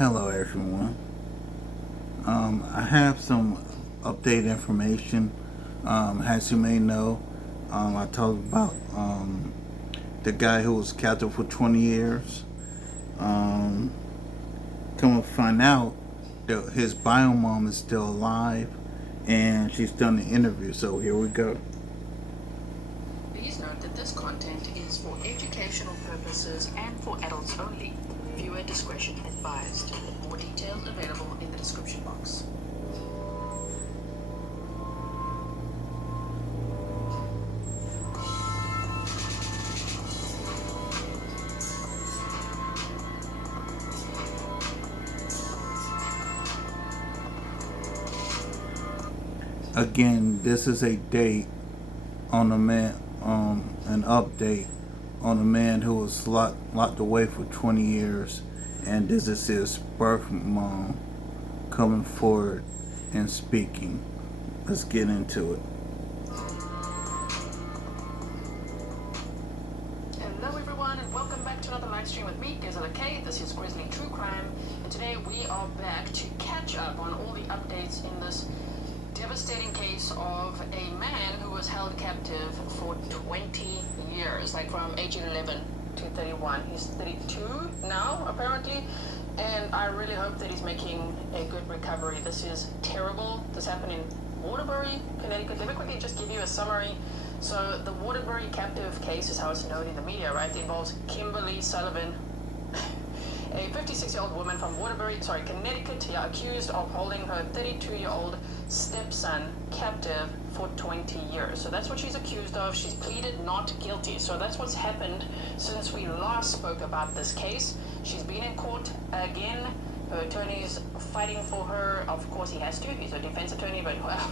Hello, everyone. I have some updated information. As you may know, I talked about the guy who was captive for 20 years. Um, Come to find out that his bio mom is still alive, and she's done the interview. So here we go. Please note that this content is for educational purposes and for adults only. Viewer discretion advised. More details available in the description box. Again, this is a date on a man, an update on a man who was locked away for 20 years, and this is his birth mom coming forward and speaking. Let's get into it. Hello everyone and welcome back to another live stream with me, Desala K. This is Grizzly True Crime, and today we are back to catch up on all the updates in this devastating case of a man who was held captive for 20 years, like from age 11 to 31. He's 32 now, apparently, and I really hope that he's making a good recovery. This is terrible. This happened in Waterbury, Connecticut. Let me quickly just give you a summary. So the Waterbury captive case is how it's known in the media, right? It involves Kimberly Sullivan, a 56-year-old woman from Connecticut, accused of holding her 32-year-old stepson captive for 20 years. So that's what she's accused of. She's pleaded not guilty. So that's what's happened since we last spoke about this case. She's been in court again. Her attorney is fighting for her. Of course, he has to. He's a defense attorney, but well,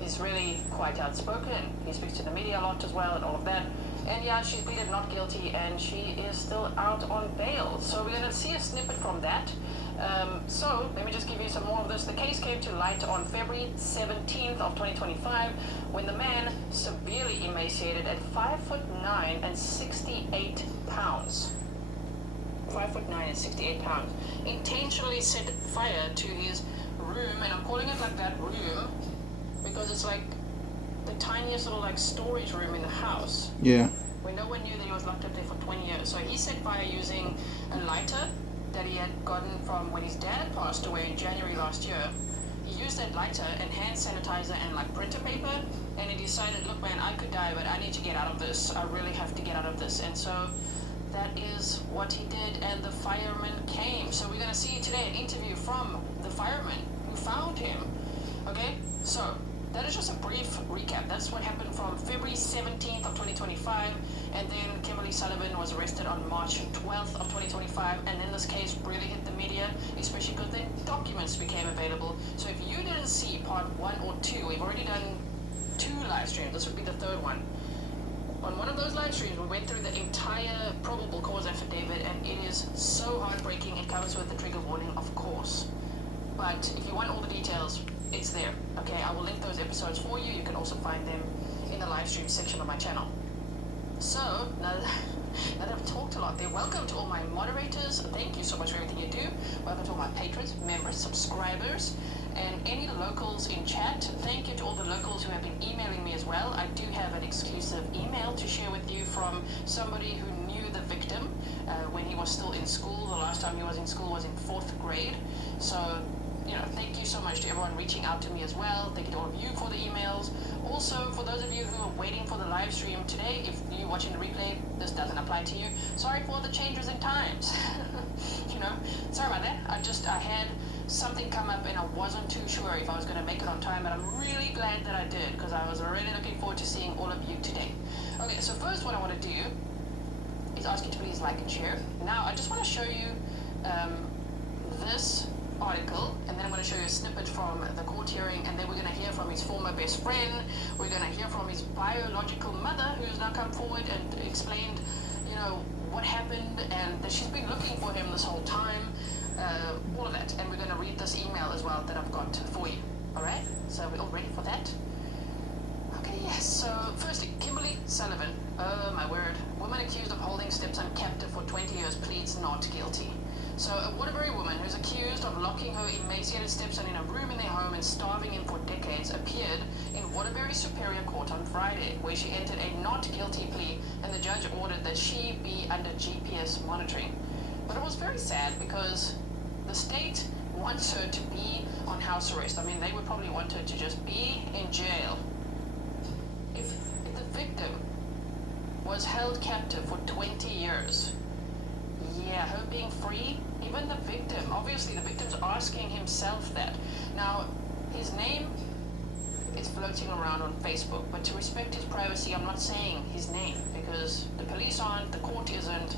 he's really quite outspoken. He speaks to the media a lot as well and all of that. And yeah, she's pleaded not guilty and she is still out on bail. So we're going to see a snippet from that. So let me just give you some more of this. The case came to light on February 17th of 2025 when the man, severely emaciated at 5'9" and 68 pounds, 5'9" and 68 pounds, intentionally set fire to his room, and I'm calling it like that, room, because it's like the tiniest little like storage room in the house. Yeah. When no one knew that he was locked up there for 20 years. So he set fire using a lighter that he had gotten from when his dad passed away in January last year. He used that lighter and hand sanitizer and like printer paper, and he decided, look man, I could die, but I need to get out of this. I really have to get out of this. And so that is what he did, and the fireman came. So we're going to see today an interview from the fireman who found him. Okay, so that is just a brief recap. That's what happened from February 17th of 2025, and then Kimberly Sullivan was arrested on March 12th of 2025, and then this case really hit the media, especially because then documents became available. So if you didn't see part 1 or 2, we've already done 2 live streams. This would be the 3rd one. On one of those live streams, we went through the entire probable cause affidavit, and it is so heartbreaking. It comes with the trigger warning, of course. But if you want all the details, it's there. Okay, I will link those episodes for you. You can also find them in the live stream section of my channel. So, now that I've talked a lot there, welcome to all my moderators. Thank you so much for everything you do. Welcome to all my patrons, members, subscribers, and any locals in chat. Thank you to all the locals who have been emailing me as well. I do have an exclusive email to share with you from somebody who knew the victim when he was still in school. The last time he was in school was in 4th grade. So, you know, thank you so much to everyone reaching out to me as well. Thank you to all of you for the emails. Also, for those of you who are waiting for the live stream today, if you're watching the replay, this doesn't apply to you. Sorry for the changes in times. You know, sorry about that. I had something come up and I wasn't too sure if I was going to make it on time, but I'm really glad that I did, because I was really looking forward to seeing all of you today. Okay, so first what I want to do is ask you to please like and share. Now, I just want to show you this article, and then I'm going to show you a snippet from the court hearing, and then we're going to hear from his former best friend. We're going to hear from his biological mother, who's now come forward and explained, you know, what happened, and that she's been looking for him this whole time, all of that. And we're going to read this email as well that I've got for you. All right, so we're all ready for that? Okay, yes. So firstly, Kimberly Sullivan, oh my word, woman accused of holding stepson captive for 20 years pleads not guilty. So a Waterbury woman who's accused of locking her emaciated stepson in a room in their home and starving him for decades appeared in Waterbury Superior Court on Friday, where she entered a not guilty plea, and the judge ordered that she be under GPS monitoring. But it was very sad because the state wants her to be on house arrest. I mean, they would probably want her to just be in jail. If the victim was held captive for 20 years, yeah, her being free, even the victim, obviously the victim's asking himself that. Now, his name is floating around on Facebook, but to respect his privacy, I'm not saying his name because the police aren't, the court isn't,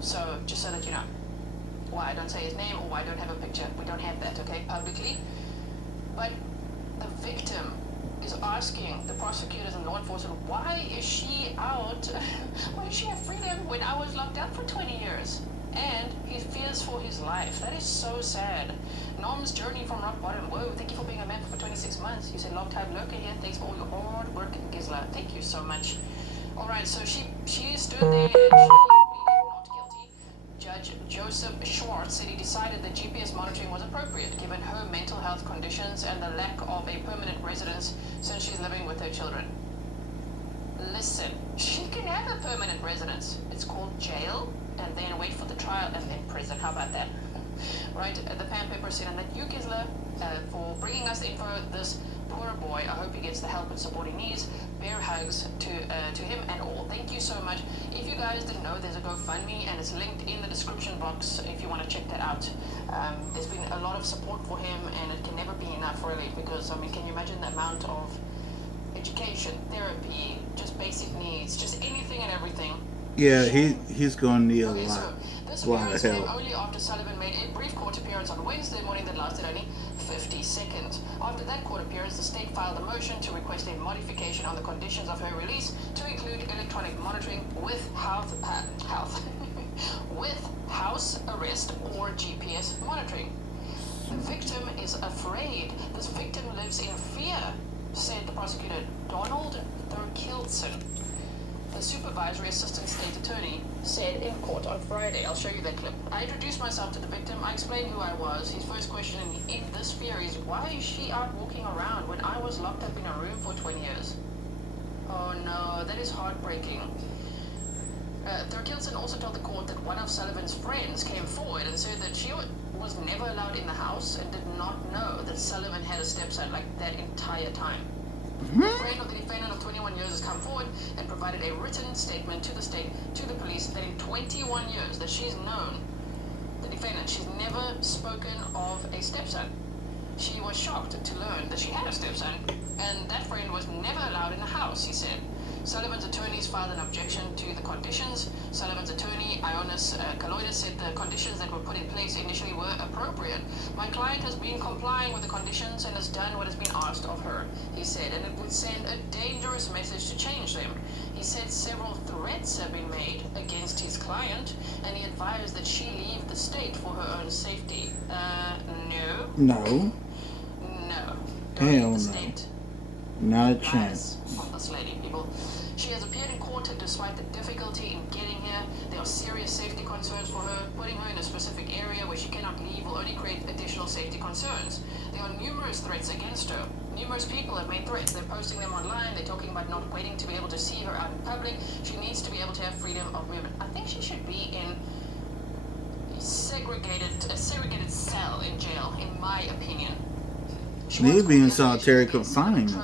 so just so that you know. Why I don't say his name or why I don't have a picture. We don't have that, okay, publicly. But the victim is asking the prosecutors and law enforcement, why is she out? Why is she have freedom when I was locked up for 20 years? And he fears for his life. That is so sad. Nom's journey from rock bottom. Whoa, thank you for being a member for 26 months. You said long time lurker here. Thanks for all your hard work, Gisela. Thank you so much. All right, so she stood there and she pleaded not guilty. Judge Joseph Schwartz said he decided that GPS monitoring was appropriate given her mental health conditions and the lack of a permanent residence since she's living with her children. Listen, she can have a permanent residence. It's called jail, and then wait for the trial, and then prison. How about that? Right, the Pan Pepper said, and thank you, Gisela, for bringing us the info. This poor boy, I hope he gets the help and support he needs. Bear hugs to him and all. Thank you so much. If you guys didn't know, there's a GoFundMe, and it's linked in the description box if you want to check that out. There's been a lot of support for him, and it can never be enough, really, because, I mean, can you imagine the amount of education, therapy, just basic needs, just anything and everything. Yeah, he's going to need a Okay, lot. so this Lot of appearance came help. only after Sullivan made a brief court appearance on Wednesday morning that lasted only 50 seconds. After that court appearance, the state filed a motion to request a modification on the conditions of her release to include electronic monitoring with with house arrest or GPS monitoring. The victim is afraid. This victim lives in fear, said the prosecutor Donald Thurkildson. The supervisory assistant state attorney said in court on Friday. I'll show you that clip. I introduced myself to the victim. I explained who I was. His first question in this fear is, why is she out walking around when I was locked up in a room for 20 years? Oh no, that is heartbreaking. Thurkildson also told the court that one of Sullivan's friends came forward and said that she was never allowed in the house and did not know that Sullivan had a stepson like that entire time. A friend of the defendant of 21 years has come forward and provided a written statement to the state, to the police, that in 21 years that she's known the defendant, she's never spoken of a stepson. She was shocked to learn that she had a stepson, and that friend was never allowed in the house, he said. Sullivan's attorneys filed an objection to the conditions. Sullivan's attorney, Ionis Kaloidis, said the conditions that were put in place initially were appropriate. My client has been complying with the conditions and has done what has been asked of her, he said, and it would send a dangerous message to change them. He said several threats have been made against his client, and he advised that she leave the state for her own safety. No. No. No. Don't Hell leave no. the state. Not a chance. Of this lady, people. She has appeared in court despite the difficulty in getting here. There are serious safety concerns for her. Putting her in a specific area where she cannot leave will only create additional safety concerns. There are numerous threats against her. Numerous people have made threats. They're posting them online. They're talking about not waiting to be able to see her out in public. She needs to be able to have freedom of movement. I think she should be in a segregated cell in jail, in my opinion. Maybe in solitary confinement.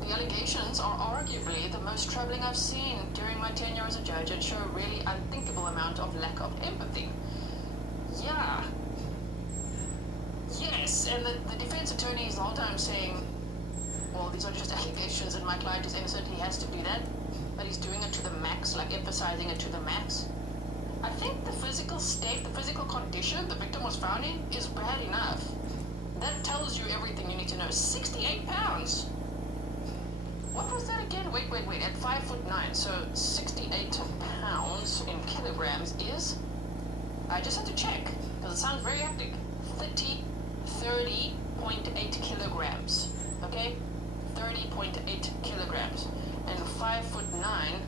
The allegations are arguably the most troubling I've seen during my tenure as a judge and show a really unthinkable amount of lack of empathy. Yeah. Yes, and the defense attorney is the whole time saying, well, these are just allegations and my client is innocent, he has to do that, but he's doing it to the max, like emphasizing it to the max. I think the physical state, the physical condition the victim was found in is bad enough. That tells you everything you need to know. 68 pounds. What was that again? Wait. At 5'9", so 68 pounds in kilograms is, I just had to check, because it sounds very hectic, 30.8 kilograms, okay? 30.8 kilograms. And 5'9",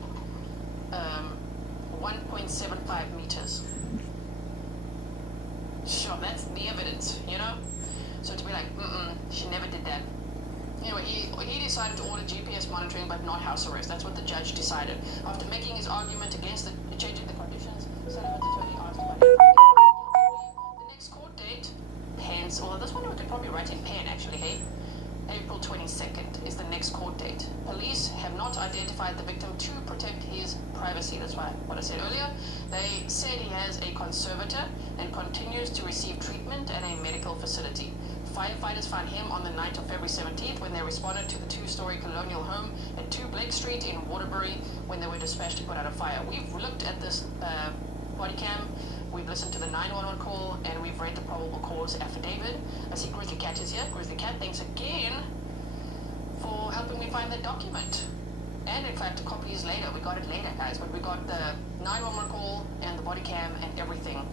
1.75 meters. Sure, that's the evidence, you know? So to be like, she never did that. Anyway, he decided to order GPS monitoring but not house arrest. That's what the judge decided. After making his argument against changing the conditions, Sullivan's attorney asked about the next court date. Pens, well, this one we could probably write in pen actually, hey? April 22nd is the next court date. Police have not identified the victim to protect his privacy. That's why what I said earlier. They said he has a conservator and continues to receive treatment at a medical facility. Firefighters found him on the night of February 17th when they responded to the two-story colonial home at 2 Blake Street in Waterbury when they were dispatched to put out a fire. We've looked at this body cam. We've listened to the 911 call, and we've read the probable cause affidavit. I see Grizzly Cat is here. Grizzly Cat, thanks again for helping me find that document. And in fact, a copy is later. We got it later, guys, but we got the 911 call and the body cam and everything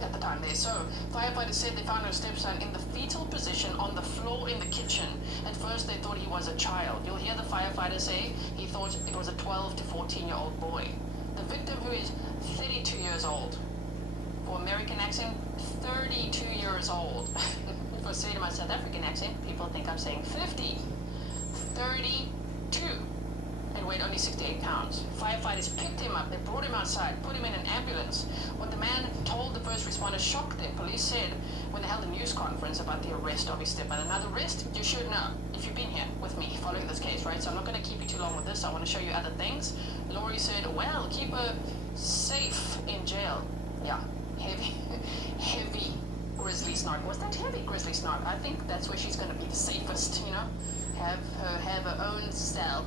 at the time there. So, firefighters said they found her stepson in the fetal position on the floor in the kitchen. At first, they thought he was a child. You'll hear the firefighter say he thought it was a 12 to 14-year-old boy. The victim, who is 32 years old. For American accent, 32 years old. If I say it in my South African accent, people think I'm saying 50. 32. And weighed only 68 pounds. Firefighters picked him up, they brought him outside, put him in an ambulance. What the man told the first responders shocked them. Police said when they held a news conference about the arrest of his stepmother. Now the rest, you should know, if you've been here with me following this case, right? So I'm not going to keep you too long with this. I want to show you other things. Laurie said, well, keep her safe in jail. Yeah, heavy grizzly snark. Was that heavy grizzly snark? I think that's where she's going to be the safest, you know? Have her own cell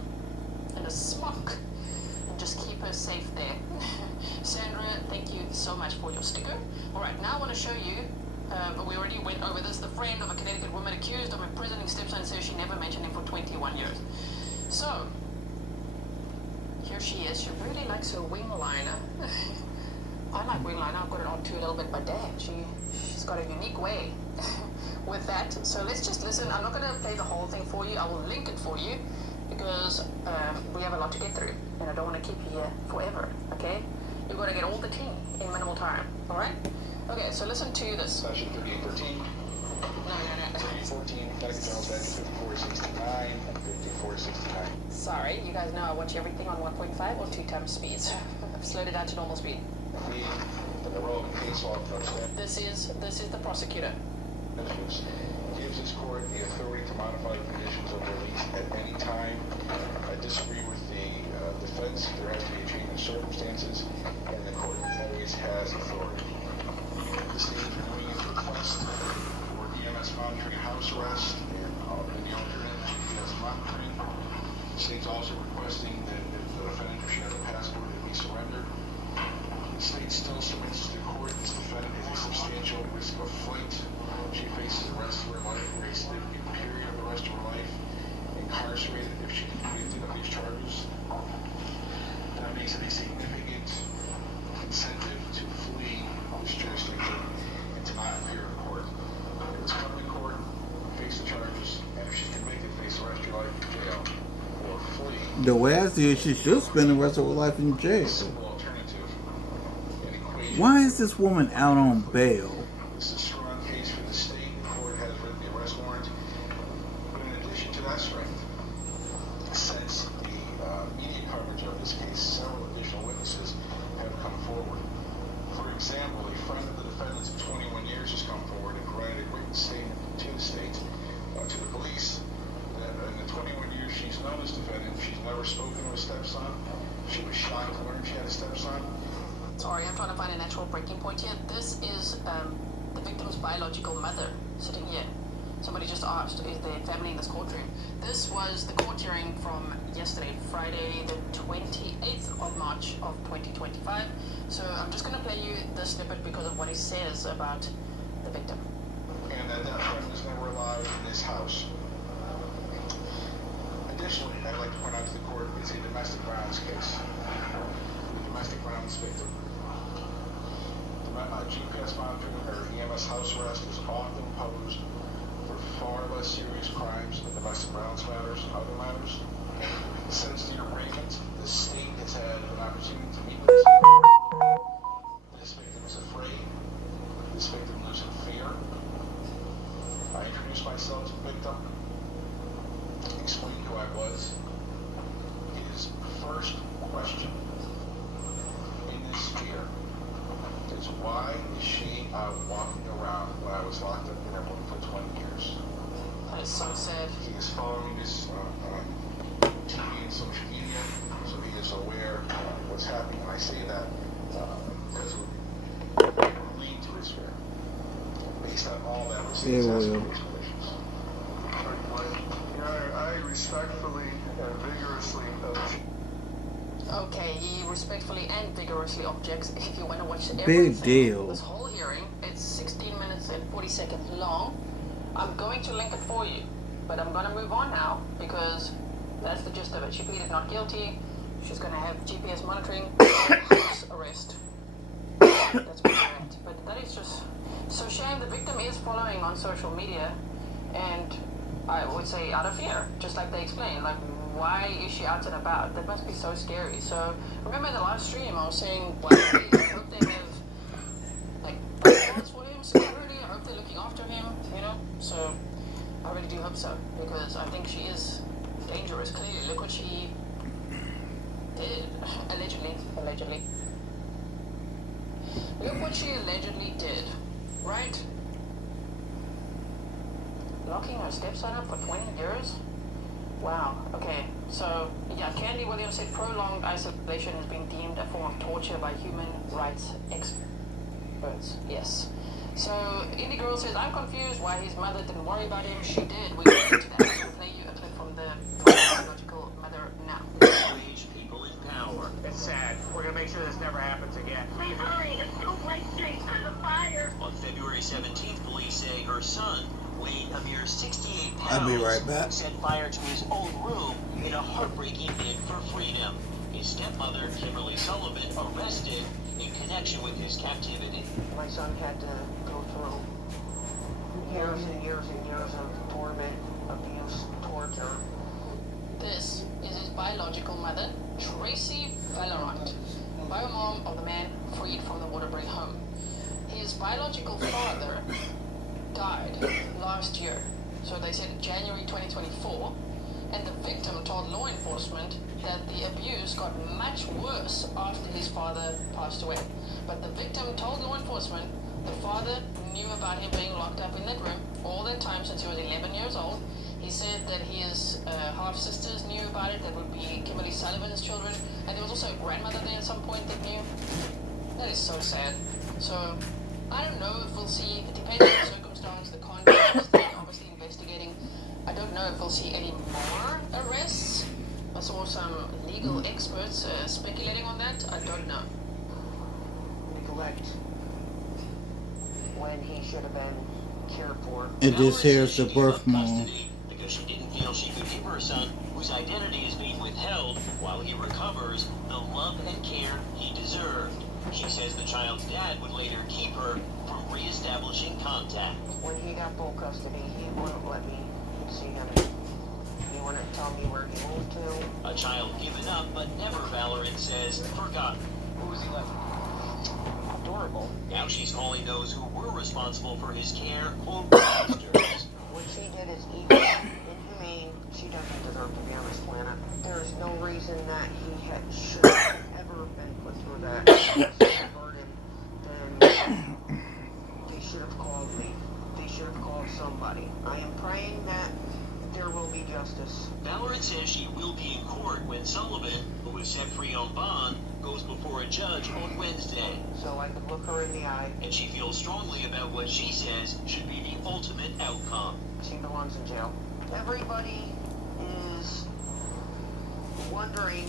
and a smock and just keep her safe there. Sandra, thank you so much for your sticker. All right, now I want to show you, but we already went over this, the friend of a Connecticut woman accused of imprisoning stepson says she never mentioned him for 21 years. So, here she is. She really likes her wing liner. I like wing liner. I've got it on too a little bit, but damn, she's got a unique way with that. So let's just listen. I'm not going to play the whole thing for you. I will link it for you because we have a lot to get through, and I don't want to keep you here forever, okay? You've got to get all the tea in minimal time, all right? Okay, so listen to this. Section 3813. No. 3814, Connecticut Journal Statute 5469 and 5469. Sorry, you guys know I watch everything on 1.5 or 2 times speeds. I've slowed it down to normal speed. Me, the relevant case law This is the prosecutor. gives this court the authority to modify the conditions of release at any time. I disagree with the defense. There has to be a change in circumstances, and the court always has authority. The state is renewing its request for EMS monitoring house arrest and the alternate GPS monitoring. The state's also requesting that if the defendant, if she has a passport, it be surrendered. The state still submits to the court this defendant is a substantial risk of flight. She faces the rest of her life, a significant period of the rest of her life, incarcerated if she convicted of these charges. That makes it a significant incentive to flee this jurisdiction and to not appear in court. If it's come to court, face the charges, and if she's convicted, face the rest of your life in jail or flee. The way I see it, she should spend the rest of her life in jail. Simple alternative. An equation. Why is this woman out on bail? This is a strong case for the state. The court has written the arrest warrant. But in addition to that strength, since the media coverage of this case, several additional witnesses have come forward. For example, a friend of the defendant's of 21 years has come forward and provided a written statement to the state, to the police, that in the 21 years she's known this defendant, she's never spoken to a stepson. She was shocked to learn she had a stepson. Sorry, I'm trying to find an actual breaking point here. This is the victim's biological mother sitting here. Somebody just asked, is there family in this courtroom? This was the court hearing from yesterday, Friday, the 28th of March of 2025. So I'm just going to play you this snippet because of what he says about the victim. And that friend was never allowed in this house. Additionally, I'd like to point out to the court, it's a domestic violence case. The domestic violence victim. GPS monitoring or EMS house arrest is often imposed for far less serious crimes than domestic violence matters and other matters. Since the arraignment, the state has had an opportunity to meet with this victim. This victim is afraid. This victim lives in fear. I introduced myself to the victim, explained who I was. His first question in this fear is, why is she out walking around when I was locked up in a room for 20 years? That is so sad. He is following this on TV and social media, so he is aware of what's happening. And I say that because it would lead to his fear. Based on all that we're seeing, that's will. explanations. I respectfully and vigorously object. Okay, he respectfully and vigorously objects. If you want to watch Big everything, deal. this whole hearing, it's 16 minutes and 40 seconds long. I'm going to link it for you, but I'm going to move on now because that's the gist of it. She pleaded not guilty. She's going to have GPS monitoring, house arrest. That's where we're at. But that is just so shame. The victim is following on social media, and I would say out of fear, just like they explained. Like, why is she out and about? That must be so scary. So remember in the live stream, I was saying, well, I hope they have like passports for him, security. I hope they're looking after him. You know. So I really do hope so because I think she is dangerous. Clearly, look what she did. Allegedly. Look what she allegedly did, right? Locking her stepson up for 20 years? Wow, okay. So, yeah, Candy Williams said prolonged isolation has been deemed a form of torture by human rights experts. Yes. So, Indie Girl says, I'm confused why his mother didn't worry about him. She did. We get into that. I'll play you a clip from the biological mother now. Wage people in power. It's sad. We're gonna make sure this never happens again. Please hurry, it's too late, Jake, for the fire. On February 17th, police say her son, weighed a mere 68 pounds, I'll be right back. set fire to his own room in a heartbreaking bid for freedom. His stepmother, Kimberly Sullivan, arrested in connection with his captivity. My son had to go through years and years and years of torment, abuse, torture. This is his biological mother, Tracy Valorant, biomom of the man freed from the Waterbury home. His biological father died last year, so they said January 2024, and the victim told law enforcement that the abuse got much worse after his father passed away. But the victim told law enforcement the father knew about him being locked up in that room all that time since he was 11 years old. He said that his half-sisters knew about it, that would be Kimberly Sullivan's children, and there was also a grandmother there at some point that knew. That is so sad. So, I don't know if we'll see, depending on the circumstance, the context, they're obviously investigating. I don't know if we'll see any more arrests. I saw some legal experts speculating on that. I don't know. Neglect when he should have been cared for. And this here's the She gave up birth mom. custody because she didn't feel she could give her son, whose identity is being withheld while he recovers, the love and care he deserved. She says the child's dad would later keep her from reestablishing contact. When he got full custody, he wouldn't let me see him. He wouldn't tell me where he moved to. A child given up, but never, Valorant says, forgotten. Who was he like? Adorable. Now she's calling those who were responsible for his care, quote, monsters. What she did is evil, inhumane. She doesn't deserve to be on this planet. There's no reason that he should have ever been put through that. If they hurt him, then they should have called me. They should have called somebody. I am praying that there will be justice. Valorant says she will be in court when Sullivan, who is set free on bond, goes before a judge on Wednesday. So I could look her in the eye. And she feels strongly about what she says should be the ultimate outcome. She belongs in jail. Everybody is wondering,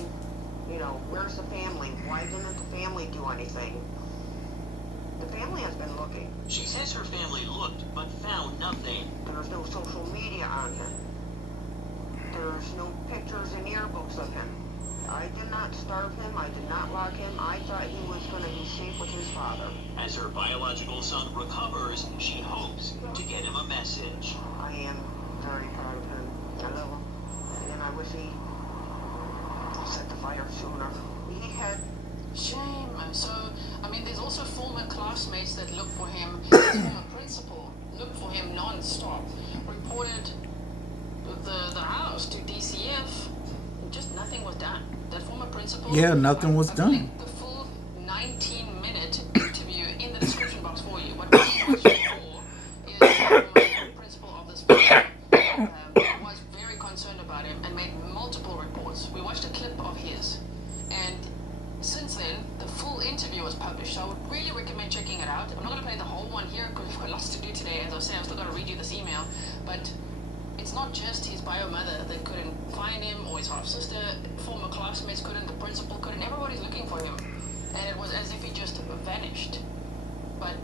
where's the family? Why didn't the family do anything? The family has been looking. She says her family looked, but found nothing. There's no social media on him. There's no pictures and yearbooks of him. I did not starve him. I did not lock him. I thought he was going to be safe with his father. As her biological son recovers, she hopes to get him a message. I am very proud of him. I love him. And I wish he set the fire sooner. He had... Shame. So, there's also former class classmates that looked for him. His former principal looked for him non-stop. Reported the house to DCF. Just nothing was done. That former principal. Yeah, nothing was I've done. linked the full 19-minute interview in the description box for you. What we're watching for is the former principal of this school. Was very concerned about him and made multiple reports. We watched a clip of his, and since then the full interview was published, so I would really recommend checking it out. I'm not going to play the whole one here because we've got lots to do today. As I say, I've still got to read you this email, but it's not just his bio mother that couldn't find him, or his half sister, former classmates couldn't, the principal couldn't, everybody's looking for him, and it was as if he just vanished. But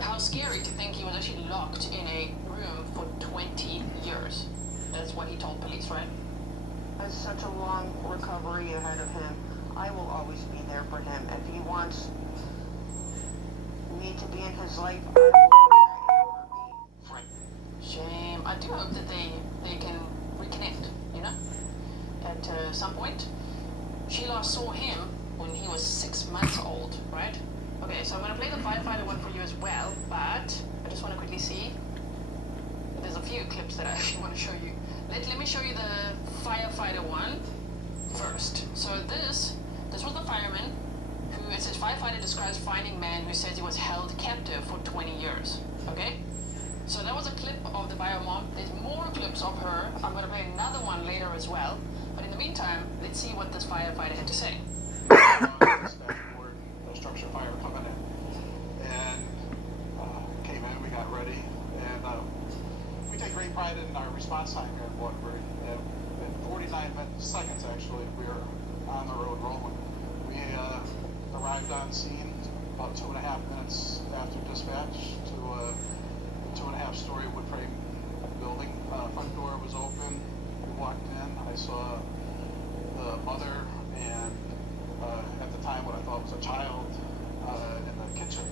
how scary to think he was actually locked in a room for 20 years. That's what he told police, right? Has such a long recovery ahead of him. I will always be there for him. If he wants me to be in his life, I will do that in a heartbeat. Shame. I do hope that they can reconnect, you know, at some point. She last saw him when he was 6 months old, right? Okay, so I'm going to play the firefighter one for you as well, but I just want to quickly see. There's a few clips that I actually want to show you. Let me show you the firefighter one first. So this was the fireman who, it says firefighter describes finding man who says he was held captive for 20 years. Okay? So that was a clip of the bio mom. There's more clips of her. I'm going to play another one later as well. But in the meantime, let's see what this firefighter had to say. Structure fire coming in, and came in. We got ready, and we take great pride in our response time here in Waterbury. And in 49 seconds, actually, we were on the road rolling. We arrived on scene about 2.5 minutes after dispatch to a 2.5-story wood frame building. Front door was open. We walked in. I saw the mother and at the time what I thought was a child in the kitchen.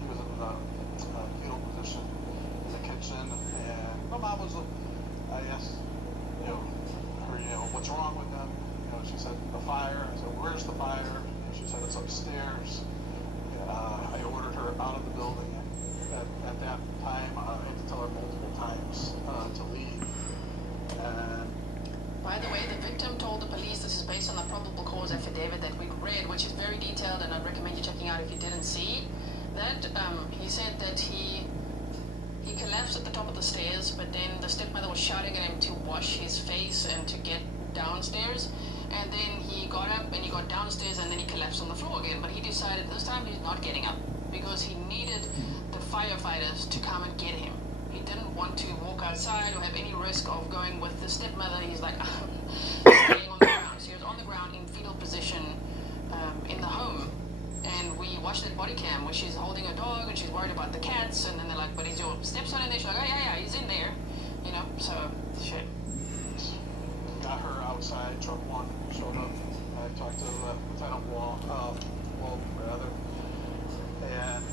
He was in the fetal position in the kitchen, and my mom was, I asked, her, what's wrong with them? She said, the fire. I said, where's the fire? And she said, it's upstairs. I ordered her out of the building, and at that time, I had to tell her multiple times to leave. And by the way, the victim told the police, this is based on the probable cause affidavit that we read, which is very detailed, and I'd recommend you checking out if you didn't see that. He said that he collapsed at the top of the stairs, but then the stepmother was shouting at him to wash his face and to get downstairs, and then he got up and he got downstairs, and then he collapsed on the floor again. But he decided this time he's not getting up because he needed the firefighters to come and get him. He didn't want to walk outside or have any risk of going with the stepmother. He's like, staying on the ground. So he was on the ground in fetal position in the home. And we watched that body cam where she's holding a dog and she's worried about the cats. And then they're like, but is your stepson in there? She's like, oh, yeah, he's in there. So, shit. Got her outside. Truck 1 showed up. I talked to Lieutenant Wall, rather. And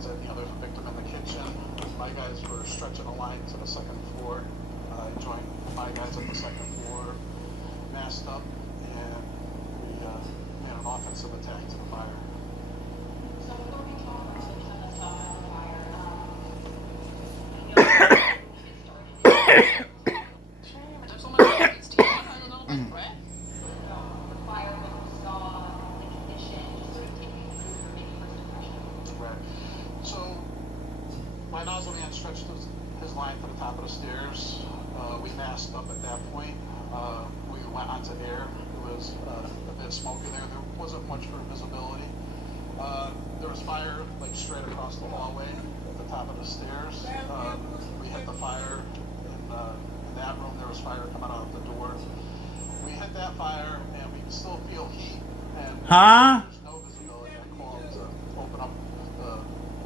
said, there's a victim in the kitchen. My guys were stretching a line to the second floor. I joined my guys at the second floor, masked up, and we made an offensive attack to the fire. So before we talk about the ton of stuff on the fire, it started. Shame, it took so much time to get to you. A little bit, right? The fire, what you saw, the condition, just sort of take me through for maybe first impression. Right. So my nozzle man stretched his line to the top of the stairs. We masked up at that point. We went onto air. It was a bit smoky there. There wasn't much for visibility. There was fire like straight across the hallway at the top of the stairs. We hit the fire in that room. There was fire coming out of the door. We hit that fire and we could still feel heat. And there's no visibility. I called to open up the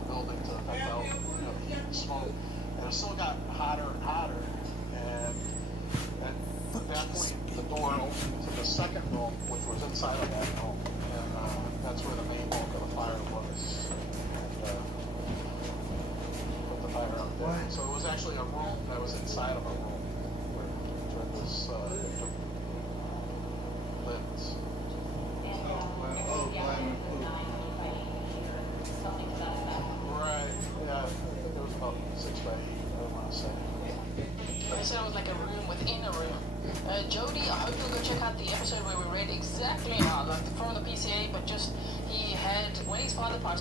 building to vent out heat and smoke. And it still got hotter and hotter. And at that point, the door opened to the second room, which was inside of that room. And that's where the main bulk of the fire was. And put the fire out there. So it was actually a room that was inside of a room where this victim lived. And yeah,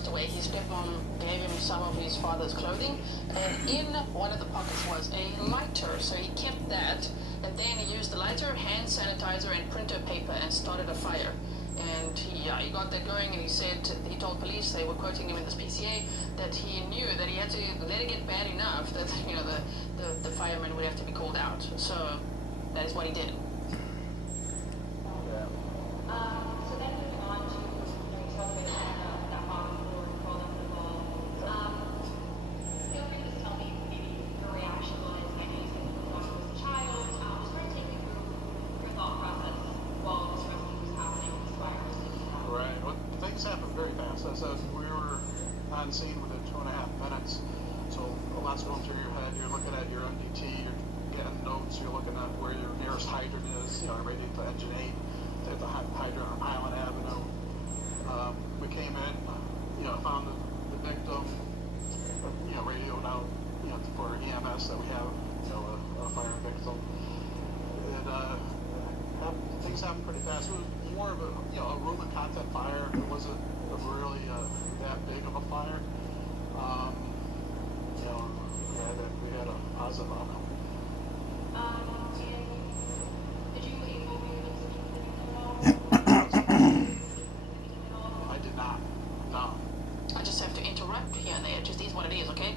passed away, his stepmom gave him some of his father's clothing, and in one of the pockets was a lighter. So he kept that, and then he used the lighter, hand sanitizer, and printer paper, and started a fire. And he got that going, and he told police, they were quoting him in this PCA, that he knew that he had to let it get bad enough that the firemen would have to be called out. So that is what he did. So then moving on to, you talk about that bottom floor and crawl under the wall. Feel free to just tell me maybe your reaction was. I know you said the daughter was a child. Just try to take me through your thought process while this rescue was happening, this fire rescue was happening. Right. Well, things happened very fast. So we were on scene within 2.5 minutes. So a lot's going through your head. You're looking at your MDT. You're getting notes. You're looking at where your nearest hydrant is. Ready to engine 8. At the hydrant on Highland Avenue. We came in, found the victim, radioed out, for EMS that we have, a fire victim. And things happened pretty fast. It was more of a room and content fire. It wasn't really that big of a fire. We had a positive outcome. Did you able to speak to the I did not. No. I just have to interrupt here and there. It just is what it is, okay?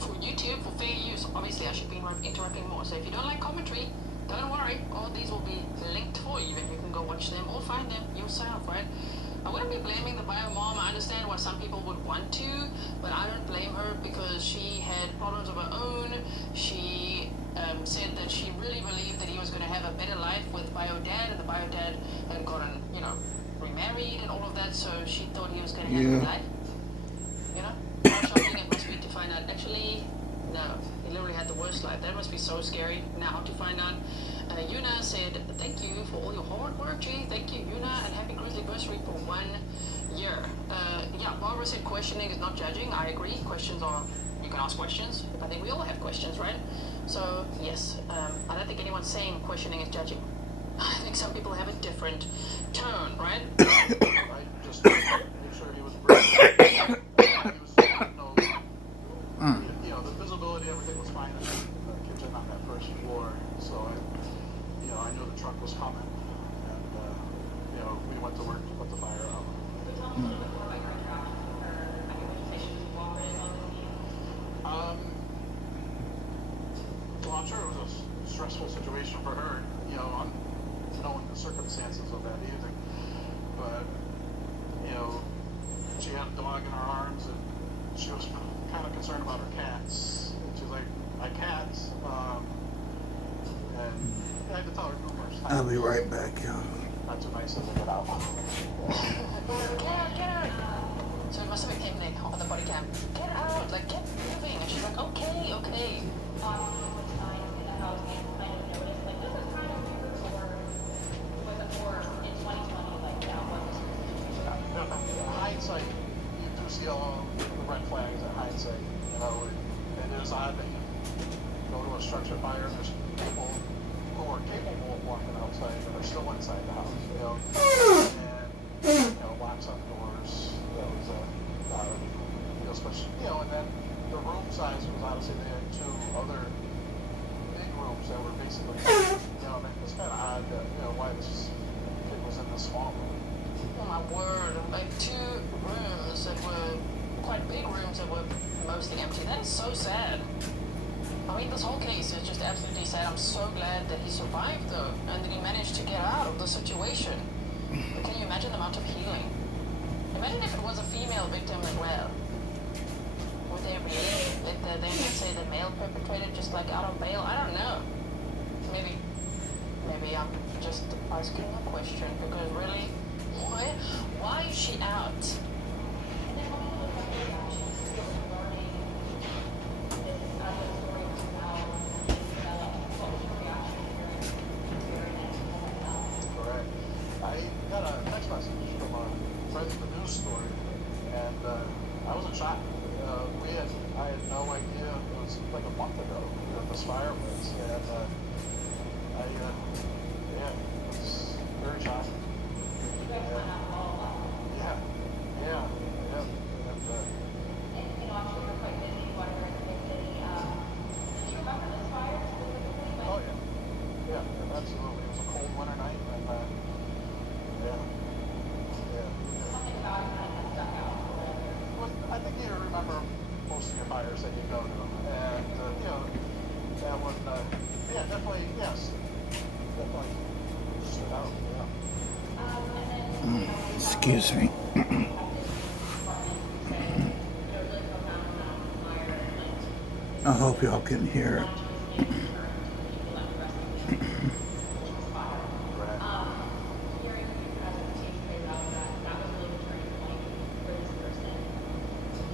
For YouTube, for fair use, obviously I should be interrupting more. So if you don't like commentary, don't worry. All these will be linked for you, and you can go watch them or find them yourself, right? I wouldn't be blaming the bio mom. I understand why some people would want to, but I don't blame her because she had problems of her own. She said that she really believed that he was going to have a better life with bio dad, and the bio dad had gotten, remarried and all of that, so she thought he was going to have a good life. How shocking it must be to find out. Actually, no, he literally had the worst life. That must be so scary now to find out. Yuna said, thank you for all your hard work, G. Thank you, Yuna, and happy Grizzly anniversary for 1 year. Barbara said questioning is not judging. I agree. Questions are, you can ask questions. I think we all have questions, right? So, yes, I don't think anyone's saying questioning is judging. I think some people have a different tone, right? I just made sure he was breathing. He was, the visibility, everything was fine in the kitchen on that first floor. So I knew the truck was coming, and we went to work to put the fire out. So tell me a little bit more about your interaction with her. I mean, would you say she was cooperative on the scene? Well, I'm sure it was a stressful situation for her, knowing the circumstances of that evening. But, she had a dog in her arms, and she was kind of concerned about her cats. And she's like, my cats, and I had to tell her numerous times. I'll be right back, y'all. Not too nice to get out. Get out. So it must have been him on the body cam. Get out, get moving. And she's like, okay. What signs did the house kind of notice? Like, this is kind of weird, or was it more in 2020, like, that was Hindsight, you do see all the red flags in hindsight. It is odd that you go to a structure fire and there's people who are capable of walking outside but are still inside the house, and locks on doors. That was especially, and then the room size was honestly, they had 2 other big rooms that were basically, it's kind of odd that, why this kid was in this small room. Oh my word, 2 rooms that were quite big rooms that were mostly empty. That is so sad. I mean, this whole case is just absolutely sad. I'm so glad that he survived, though, and that he managed to get out of the situation. But can you imagine the amount of healing? Imagine if it was a female victim as well. Would they really, if they would say the male perpetrator just out on bail? I don't know. Maybe I'm just asking a question, because really, why is she out? And then when we look at the reactions to learning this story comes out and developed, what was your reaction during it? Correct. I got a text message from a friend of the news story, and I remember most of your fires that you go to, and that one, yeah, definitely, yes, definitely stood out. Yeah. Excuse me. I hope y'all can hear it.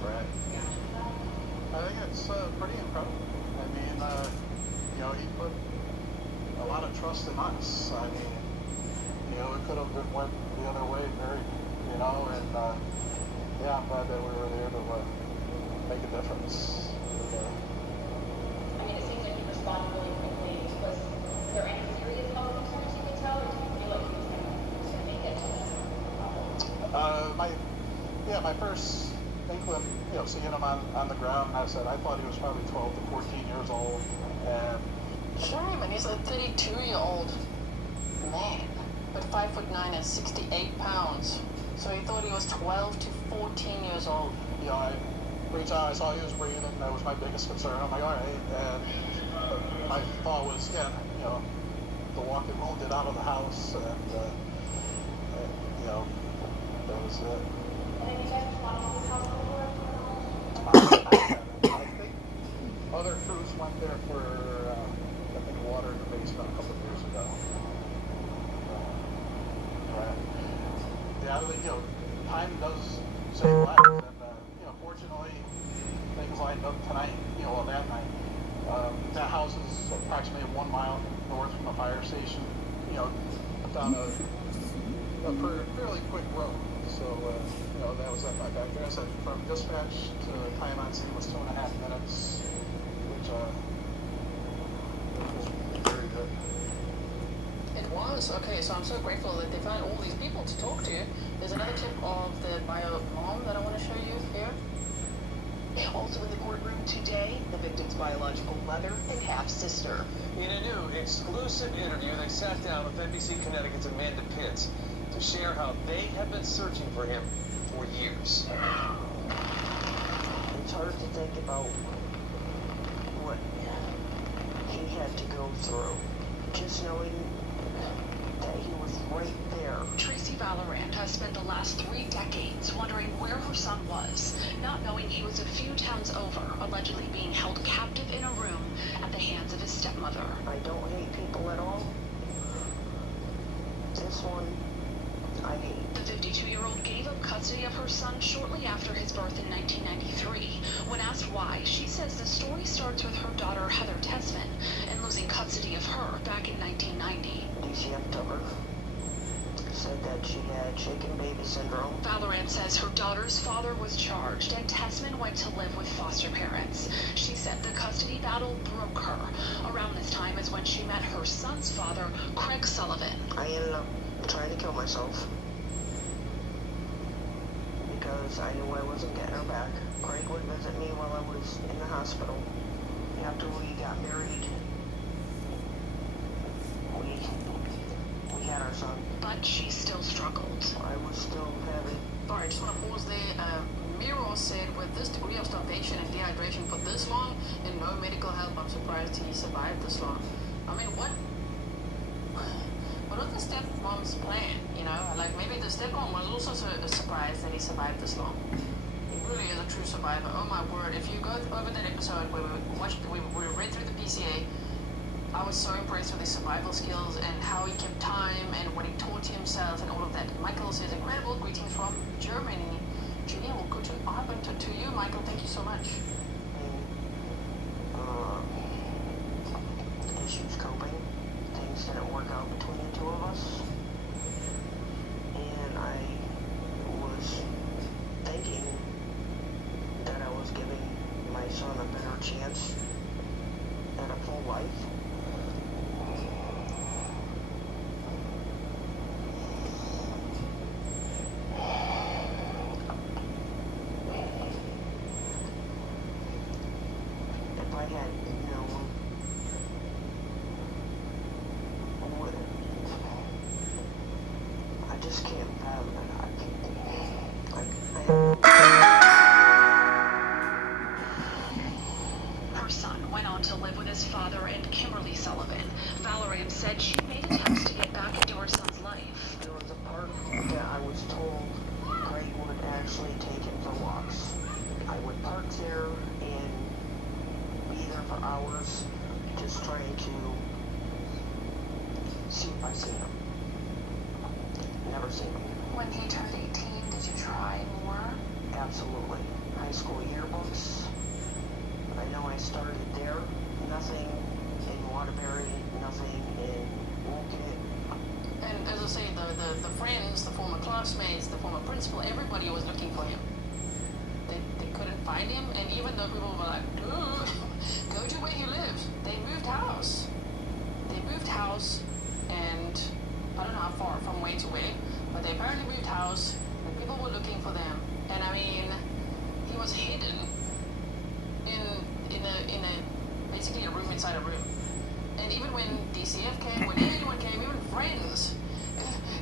Right. I think it's pretty incredible. I mean, he put a lot of trust in us. I mean, it could have been went the other way, and yeah, I'm glad that we were there to make a difference. I mean, it seems like you responded really quickly. Was there any serious health concerns you could tell, or did you feel like he was going to make it to this level? My first inkling, seeing him on the ground, I said I thought he was probably 12 to 14 years old, and Shame, and he's a 32-year-old man, but 5'9" and 68 pounds. So he thought he was 12 to 14 years old. Every time I saw he was breathing, that was my biggest concern. I'm like, all right, and my thought was, the walking wounded out of the house, and that was it. And have you guys responded to this house before? I think other crews went there for, water in the basement a couple of years ago. Yeah, time does save lives, and fortunately, things lined up tonight. That night. That house is approximately 1 mile north from the fire station. Down a fairly quick road. So that was at my back there. I said from dispatch to time on scene was 2.5 minutes, which was very good. It was. Okay, so I'm so grateful that they found all these people to talk to. There's another clip of the bio mom that I want to show you here. Also in the courtroom today, the victim's biological mother and half-sister. In a new exclusive interview, they sat down with NBC Connecticut's Amanda Pitts to share how they have been searching for him for years. It's hard to think about what he had to go through. Just knowing that he was right there. Tracy Valorant has spent the last 3 decades wondering where her son was, not knowing he was a few towns over, allegedly being held captive in a room at the hands of his stepmother. I don't hate people at all. This one, I hate. The 52-year-old gave up custody of her son shortly after his birth in 1993. When asked why, she says the story starts with her daughter Heather Tesman and losing custody of her back in 1990. DCF took her. Said that she had shaken baby syndrome. Valorant says her daughter's father was charged and Tesman went to live with foster parents. She said the custody battle broke her. Around this time is when she met her son's father, Craig Sullivan. I ended up trying to kill myself because I knew I wasn't getting her back. Craig would visit me while I was in the hospital. After we got married, we had our son. But she still struggled. I was still having... Alright, just want to pause there. Miro said with this degree of starvation and dehydration for this long and no medical help, I'm surprised he survived this long. I mean, what was the stepmom's plan? Like maybe the stepmom was also surprised that he survived this long. He really is a true survivor. Oh my word! If you go over that episode where we read through the PCA, I was so impressed with his survival skills and how he kept time and what he taught himself and all of that. Michael says incredible greetings from Germany. Julia, will go to Ivan to you, Michael. Thank you so much. Issues coping. Things didn't work out between the two of us. And I was thinking that I was giving my son a better chance at a full life. If I had known what I just can't fathom it. I have no there and be there for hours, just trying to see if I see him. Never seen him. When he turned 18, did you try more? Absolutely. High school yearbooks. I know I started there. Nothing in Waterbury, nothing in Woken. And as I say, the friends, the former classmates, the former principal, everybody was looking for him. They couldn't find him, and even though people were like, dude, go to where he lives. They moved house. And I don't know how far from where to where, but they apparently moved house, and people were looking for them. And I mean, he was hidden in a basically a room inside a room. And even when DCF came, when anyone came, even friends,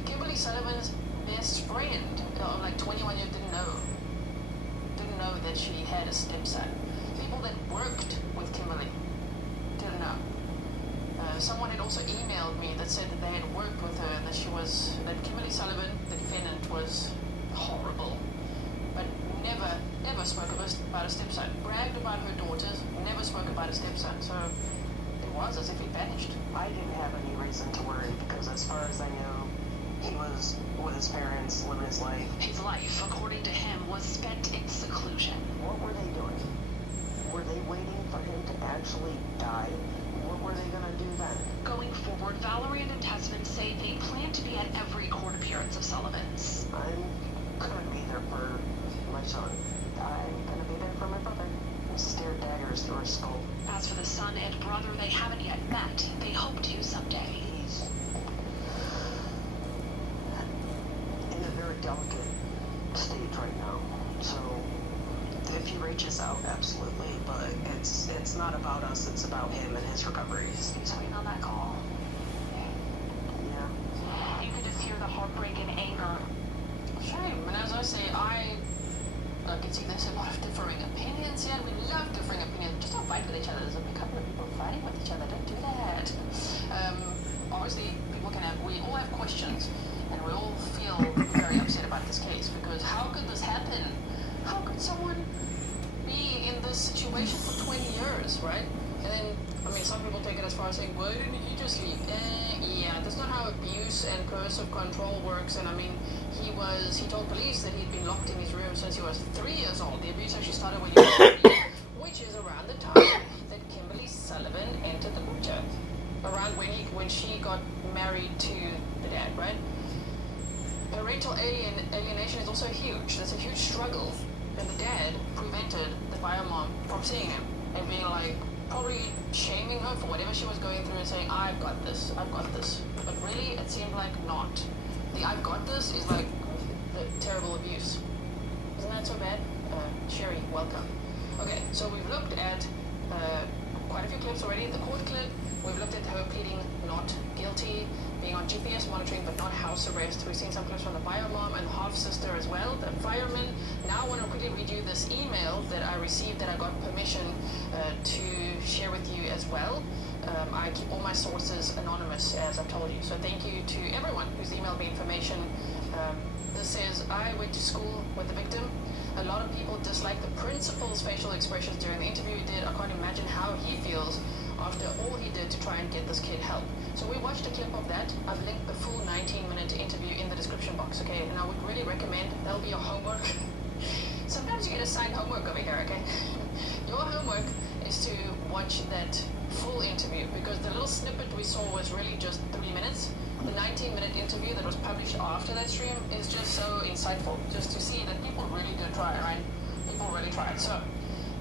Kimberly Sullivan's best friend of like 21 years didn't know that she had a stepson. People that worked with Kimberly didn't know. Someone had also emailed me that said that they had worked with her, that Kimberly Sullivan, the defendant, was horrible, but never spoke about a stepson. Bragged about her daughters, never spoke about a stepson. So it was as if he vanished. I didn't have any reason to worry because as far as I knew, he was with his parents, living his life. His life, according to him, was spent in seclusion. What were they doing? Were they waiting for him to actually die? What were they going to do then? Going forward, Valerie and Tessman say they plan to be at every court appearance of Sullivan's. I'm going to be there for my son. I'm going to be there for my brother. And stare daggers through his skull. As for the son and brother they haven't yet met, they hope to someday. He's in a very delicate stage right now. So if he reaches out, absolutely. But it's not about us. It's about him and his recovery. He's waiting on that call. Yeah. You can just hear the heartbreak and anger. Shame. And as I say, I can see there's a lot of differing opinions here. We love differing opinions. Just don't fight with each other. There's a couple of people fighting with each other. Don't do that. Obviously, we all have questions, and we all feel very upset about this case because how could this happen? How could someone be in this situation for 20 years, right? And then, I mean, some people take it as far as saying, why didn't he just leave? Yeah, that's not how abuse and coercive control works. And I mean, he told police that he'd been locked in his room since he was 3 years old. The abuse actually started when he was 3, which is around the time that Kimberly Sullivan entered the picture. Around when she got married to the dad, right? Parental alienation is also huge. That's a huge struggle. And the dad prevented the bio mom from seeing him and being like, probably shaming her for whatever she was going through and saying, I've got this. But really, it seemed like not. The I've got this is like the terrible abuse. Isn't that so bad? Sherry, welcome. Okay, so we've looked at quite a few clips already. The court clip, we've looked at her pleading not guilty, being on GPS monitoring but not house arrest. We've seen some clips from the bio mom and half-sister as well, the fireman. Now I want to quickly read you this email that I received that I got permission to share with you as well. I keep all my sources anonymous, as I've told you. So thank you to everyone who's emailed me information. This says, I went to school with the victim. A lot of people dislike the principal's facial expressions during the interview he did. I can't imagine how he feels after all he did to try and get this kid help. So we watched a clip of that. I've linked the full 19-minute interview in the description box, okay? And I would really recommend, that'll be your homework. Sometimes you get assigned homework over here, okay? Your homework is to watch that full interview because the little snippet we saw was really just 3 minutes. The 19-minute interview that was published after that stream is just so insightful, just to see that people really did try, right? People really tried. So,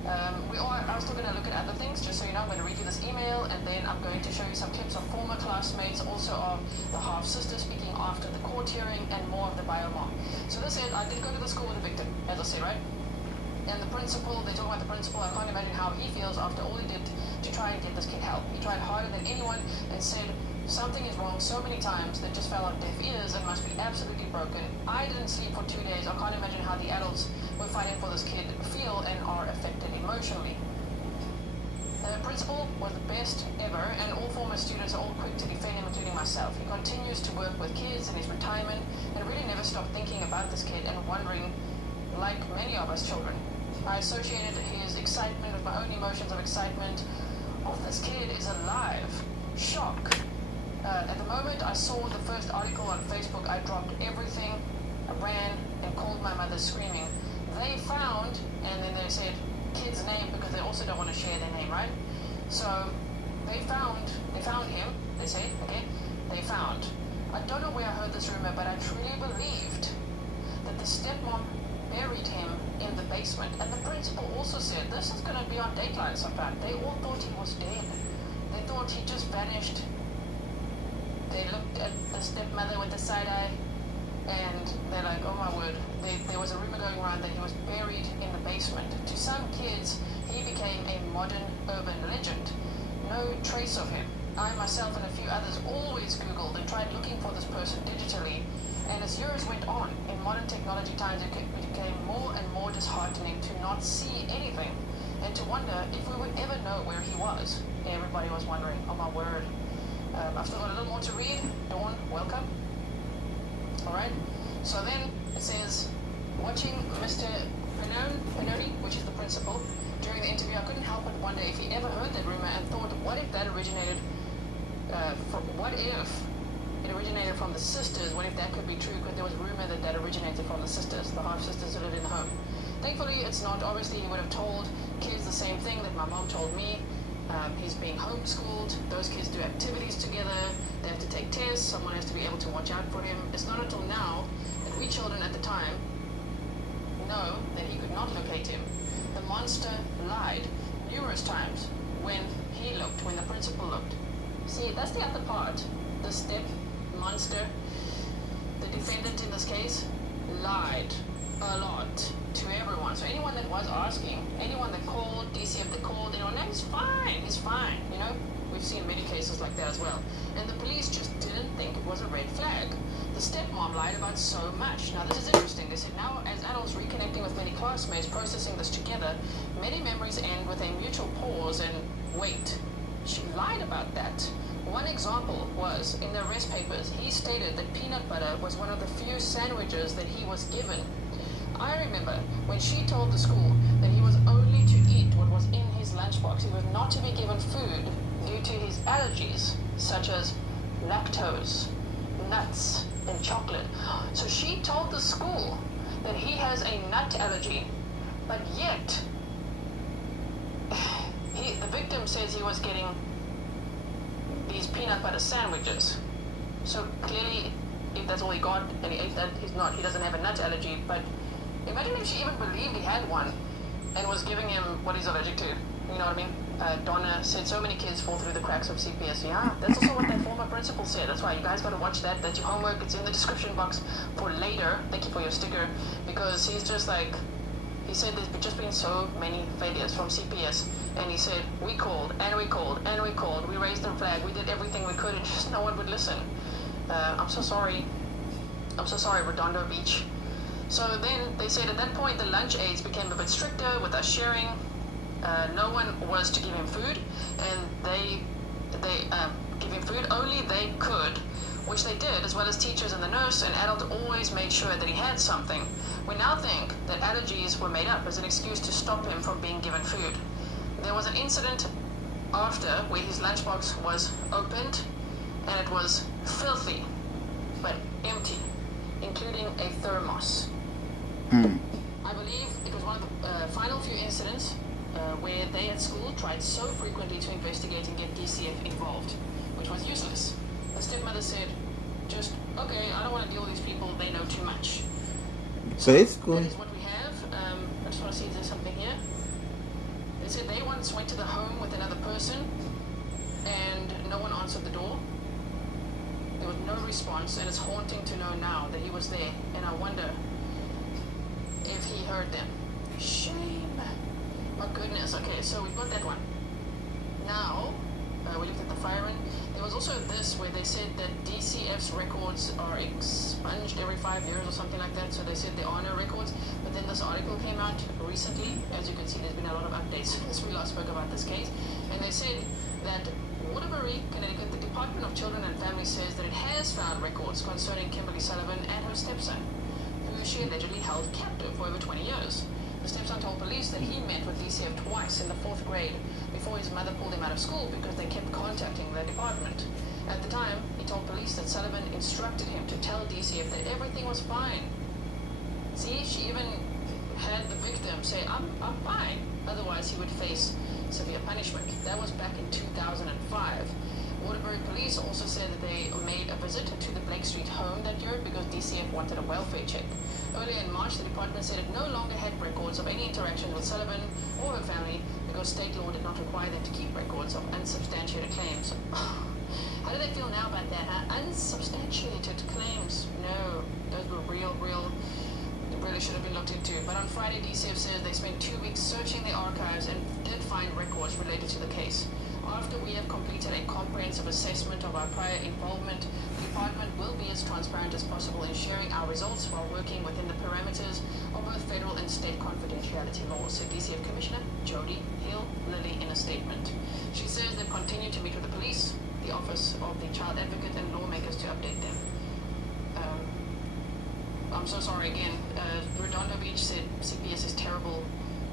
I was still going to look at other things, just so you know. I'm going to read you this email, and then I'm going to show you some clips of former classmates, also of the half-sister speaking after the court hearing, and more of the bio mom. So this said, I did go to the school with the victim, as I say, right? And the principal, they talk about the principal, I can't imagine how he feels after all he did to try and get this kid help. He tried harder than anyone and said something is wrong so many times that just fell on deaf ears and must be absolutely broken. I didn't sleep for 2 days. I can't imagine how the adults who are fighting for this kid feel and are affected emotionally. The principal was the best ever, and all former students are all quick to defend him, including myself. He continues to work with kids in his retirement and really never stopped thinking about this kid and wondering, like many of us children, I associated his excitement with my own emotions of excitement. Oh, this kid is alive. Shock. At the moment I saw the first article on Facebook, I dropped everything, I ran and called my mother screaming. They found, and then they said kid's name because they also don't want to share their name, right? So they found him, they said, okay? They found. I don't know where I heard this rumor, but I truly believed that the stepmom buried him in the basement. And the principal also said, this is going to be on Dateline sometime. They all thought he was dead. They thought he just vanished. They looked at the stepmother with the side eye, and they're like, oh my word. There was a rumor going around that he was buried in the basement. To some kids, he became a modern urban legend. No trace of him. I myself and a few others always Googled and tried looking for this person digitally, and as years went on, in modern technology times, it became more and more disheartening to not see anything, and to wonder if we would ever know where he was. Everybody was wondering, oh my word. I've still got a little more to read. Dawn, welcome. Alright, so then it says, watching Mr. Pennoni, which is the principal, during the interview, I couldn't help but wonder if he ever heard that rumor and thought, what if that originated, what if it originated from the sisters? What if that could be true? Because there was rumor that originated from the sisters, the half-sisters who lived in the home. Thankfully, it's not. Obviously, he would have told kids the same thing that my mom told me. He's being homeschooled. Those kids do activities together. They have to take tests. Someone has to be able to watch out for him. It's not until now that we children at the time know that he could not locate him. The monster lied numerous times when he looked, when the principal looked. See, that's the other part. The step monster, the defendant in this case, lied a lot to everyone. So anyone that was asking, anyone that called, DCF that called, no, he's fine, you know. We've seen many cases like that as well. And the police just didn't think it was a red flag. The stepmom lied about so much. Now this is interesting. They said now as adults reconnecting with many classmates, processing this together, many memories end with a mutual pause and wait. She lied about that. One example was, in the arrest papers, he stated that peanut butter was one of the few sandwiches that he was given. I remember when she told the school that he was only to eat what was in his lunchbox. He was not to be given food due to his allergies, such as lactose, nuts, and chocolate. So she told the school that he has a nut allergy, but yet the victim says he was getting these peanut butter sandwiches. So clearly, if that's all he got and he ate that, he doesn't have a nut allergy. But imagine if she even believed he had one and was giving him what he's allergic to. You know what I mean? Donna said so many kids fall through the cracks of CPS. Yeah, that's also what that former principal said. That's why you guys got to watch that. That's your homework. It's in the description box for later. Thank you for your sticker. Because he's just like, he said there's just been so many failures from CPS. And he said, we called, and we called, and we called. We raised the flag. We did everything we could, and just no one would listen. I'm so sorry. I'm so sorry, Redondo Beach. So then they said at that point the lunch aides became a bit stricter with us sharing. No one was to give him food, and they give him food only they could, which they did, as well as teachers and the nurse. And adult always made sure that he had something. We now think that allergies were made up as an excuse to stop him from being given food. There was an incident after where his lunchbox was opened, and it was filthy, but empty, including a thermos. I believe it was one of the final few incidents where they at school tried so frequently to investigate and get DCF involved, which was useless. The stepmother said, just, okay, I don't want to deal with these people, they know too much. Basically. That is what we have. I just want to see if there's something here. They said they once went to the home with another person and no one answered the door. There was no response, and it's haunting to know now that he was there, and I wonder if he heard them. Shame. Oh goodness. Okay, so we've got that one. Now, we looked at the fireman. There was also this where they said that DCF's records are expunged every 5 years or something like that. So they said there are no records. But then this article came out recently. As you can see, there's been a lot of updates since we last spoke about this case. And they said that Waterbury, Connecticut, the Department of Children and Families says that it has found records concerning Kimberly Sullivan and her stepson, who she allegedly held captive for over 20 years. The stepson told police that he met with DCF twice in the 4th grade before his mother pulled him out of school because they kept contacting the department. At the time, he told police that Sullivan instructed him to tell DCF that everything was fine. See, she even had the victim say, I'm fine, otherwise he would face severe punishment. That was back in 2005. Waterbury police also said that they made a visit to the Blake Street home that year because DCF wanted a welfare check. Earlier in March, the department said it no longer had records of any interactions with Sullivan or her family because state law did not require them to keep records of unsubstantiated claims. How do they feel now about that, huh? Unsubstantiated claims. No, those were real, really should have been looked into. But on Friday, DCF says they spent 2 weeks searching the archives and did find records related to the case. After we have completed a comprehensive assessment of our prior involvement, the department will be as transparent as possible in sharing our results while working within the parameters of both federal and state confidentiality laws, said DCF Commissioner Jody Hill-Lilly in a statement. She says they've continued to meet with the police, the Office of the Child Advocate, and lawmakers to update them. I'm so sorry again. Redondo Beach said CPS is terrible.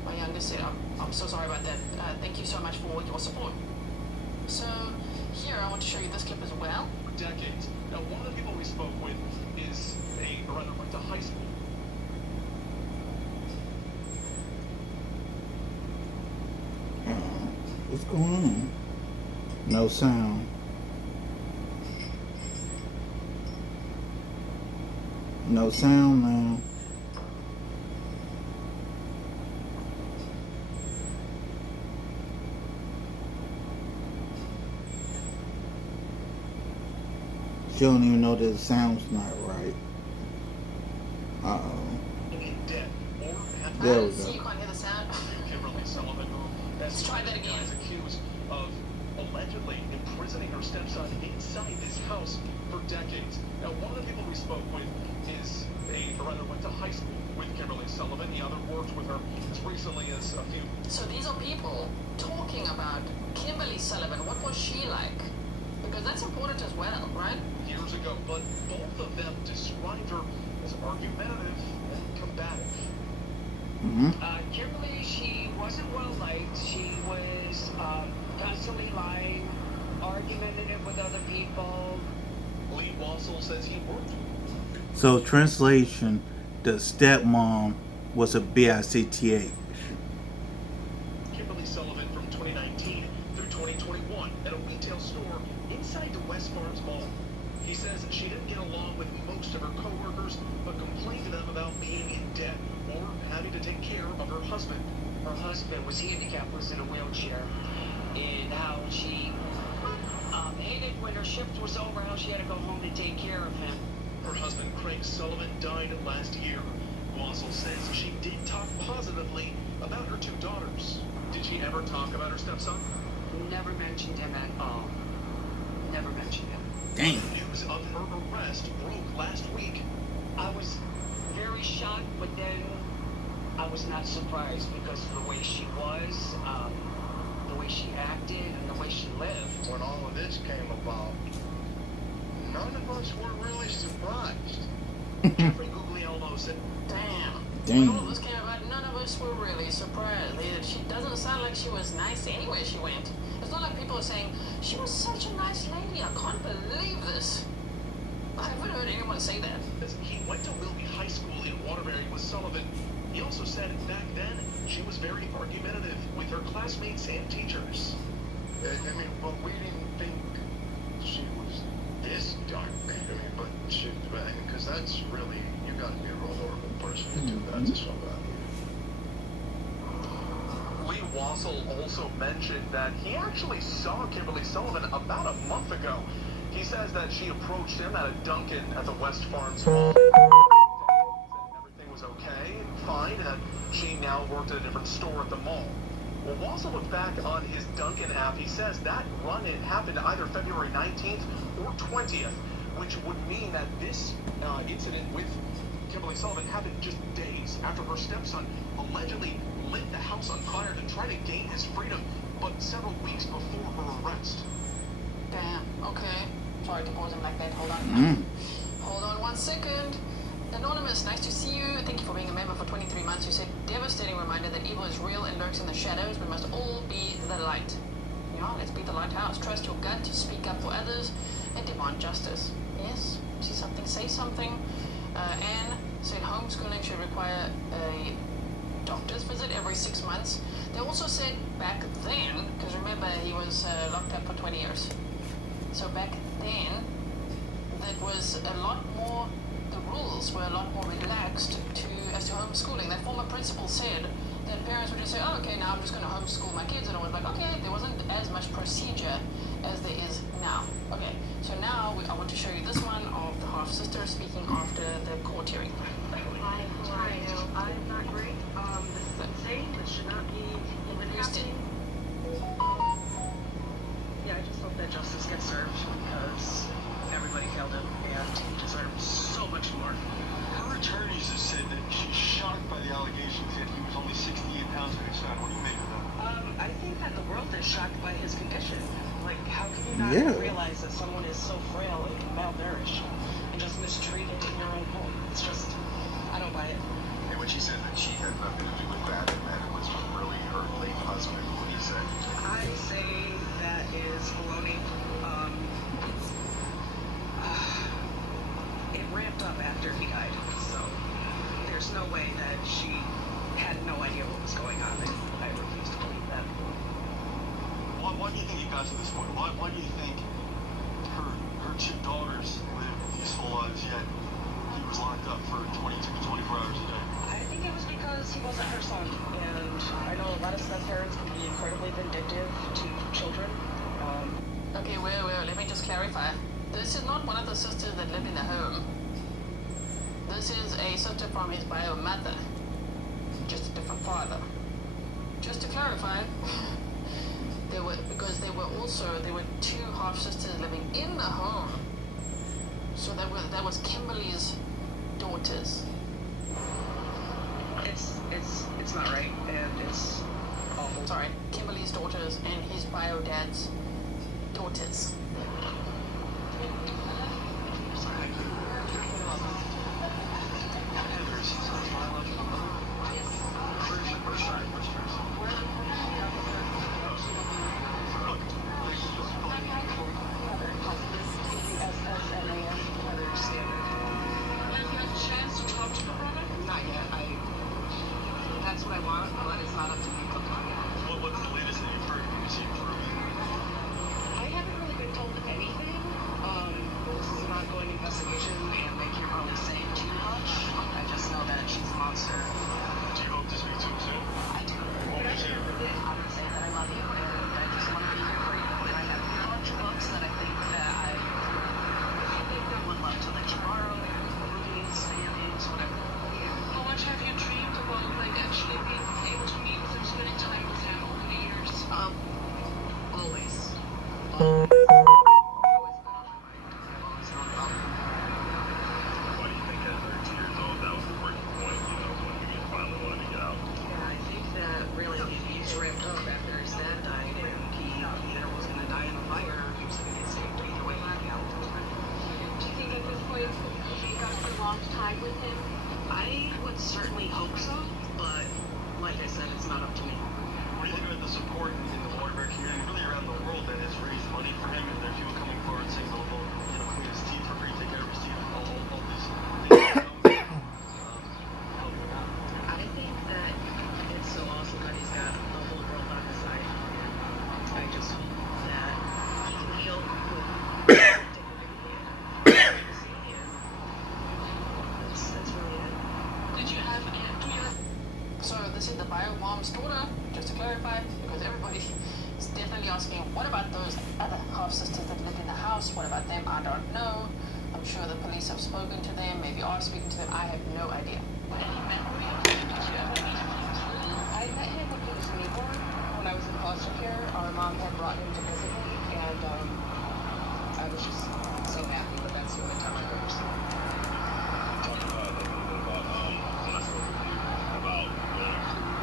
My youngest said, I'm so sorry about that. Thank you so much for your support. So here I want to show you this clip as well. For decades. Now, one of the people we spoke with is went to high school. What's going on? No sound. No sound now. She don't even know that the sound's not right. Dead or There we See, you go. can't hear the sound. Kimberly Sullivan, who Let's try that again. is accused of allegedly imprisoning her stepson inside this house for decades. Now, one of the people we spoke with is went to high school with Kimberly Sullivan. The other worked with her as recently as a few. So these are people talking about Kimberly Sullivan. What was she like? Because that's important as well, right? Years ago, but both of them described her as argumentative and combative. Kimberly, she wasn't well liked. She was constantly lying, argumentative with other people. Lee Wassel says he worked. So translation, the stepmom was a BICTA. Kimberly Sullivan from 2019 through 2021 at a retail store inside the West Farms Mall. He says she didn't get along with most of her coworkers, but complained to them about being in debt or having to take care of her husband. Her husband was handicapped, was in a wheelchair, and how she hated when her shift was over, how she had to go home to take care of him. Her husband, Craig Sullivan, died last year. Wassel says she did talk positively about her two daughters. Did she ever talk about her stepson? Never mentioned him at all. Never mentioned him. Damn. News of her arrest broke last week. I was very shocked, but then I was not surprised because of the way she was, the way she acted, and the way she lived. When all of this came about, none of us were really surprised. Jeffrey Guglielmo said, When all this came about, none of us were really surprised. She doesn't sound like she was nice anywhere she went. It's not like people are saying, she was such a nice lady, I can't believe this. I haven't heard anyone say that. he went to Wilby High School in Waterbury with Sullivan. He also said back then she was very argumentative with her classmates and teachers. I mean, but we didn't think she was this dark. I mean, but she, because that's really, you gotta be a real horrible person to do that to somebody. Lee Wassel also mentioned that he actually saw Kimberly Sullivan about a month ago. He says that she approached him at a Dunkin' at the West Farms Mall. Everything was okay and fine, and that she now worked at a different store at the mall. Well, Wassel looked back on his Dunkin' app. He says that run-in happened either February 19th or 20th, which would mean that this incident with Kimberly Sullivan happened just days after her stepson allegedly lit the house on fire to try to gain his freedom, but several weeks before her arrest. Damn, okay. Sorry to pause him like that. Hold on. Hold on 1 second. Anonymous, nice to see you. Thank you for being a member for 23 months. You said, devastating reminder that evil is real and lurks in the shadows. We must all be the light. Yeah, let's be the lighthouse. Trust your gut to speak up for others and demand justice. Yes, see something, say something. Anne said homeschooling should require a doctor's visit every 6 months. They also said back then, because remember he was locked up for 20 years. So back then, that was a lot more, the rules were a lot more relaxed as to homeschooling. That former principal said that parents would just say, oh, okay, now I'm just going to homeschool my kids. And I was like, okay, there wasn't as much procedure as there is now. Okay, so now I want to show you this one of the half-sister speaking after the court hearing. Hi, how are you? I'm not great. This is insane. This should not be even happening. Yeah, I just hope that justice gets served because everybody failed him and he deserves so much more. Her attorneys have said that she's shocked by the allegations that he was only 68 pounds when he was found. What do you make of that? I think that the world is shocked by his condition. Like, how can you not Yeah. realize that someone is so frail and malnourished and just mistreated in your own home? It's just, I don't buy it. And when she said that she had nothing to do with that and that it was really her late husband, what do you say? I say that is baloney. It ramped up after he died, so there's no way that she had no idea what was going on. I refuse to believe that. Why do you think it got to this point? Why do you think her two daughters lived peaceful lives, yet he was locked up for 22 to 24 hours a day? I think it was because he wasn't her son, and I know a lot of step parents can be incredibly vindictive to children. Okay, well, let me just clarify. This is not one of the sisters that live in the home. This is a sister from his bio mother. Just a different father. Just to clarify, there were two half sisters living in the home. So that was Kimberly's daughters. It's not right, and it's awful. Sorry, Kimberly's daughters and his bio dad's daughters. Not yet. That's what I want, but it's not up to me. What's the latest that you've heard? Have you seen improvement? I haven't really been told anything. This is an ongoing investigation, and they can't really say too much. I just know that she's a monster. Do you hope to speak to him soon? I do. I'm gonna say that I love you, and I just want to be here for you. And I have a bunch of books that I think that I would love to let you borrow. Movies, video games, whatever. How much have you dreamed about actually being able to meet with him, spending time with him over the years? Always. Always been on my mind. I've always known about him. Why do you think at 13 years old that was the breaking point, when you finally wanted to get out? Yeah, I think that really the abuse ramped up after his dad died, and he either was going to die in the fire or he was going to get saved. Either way, he got out. Do you think at this point he got a long time with him? I would certainly hope so, but like I said, it's not up to me. What do you think about the support in the Waterbury community, really around the world, that has raised money for him, and there are people coming forward saying they'll clean his teeth for free, take care of his teeth, all these things. Help him out. I think that it's so awesome that he's got the whole world on his side, and I just hope that he can heal with dignity and privacy, and that's really it. Did you have So this is the bio mom's daughter, just to clarify, because everybody is definitely asking, what about those other half sisters that live in the house? What about them? I don't know. I'm sure the police have spoken to them, maybe are speaking to them. I have no idea. any memory of him? Did you ever meet him? I met him when he was newborn. When I was in foster care, our mom had brought him to visit me, and I was just so happy. But that's the only time I've ever seen him. Talk about a little bit about when I spoke with you about going through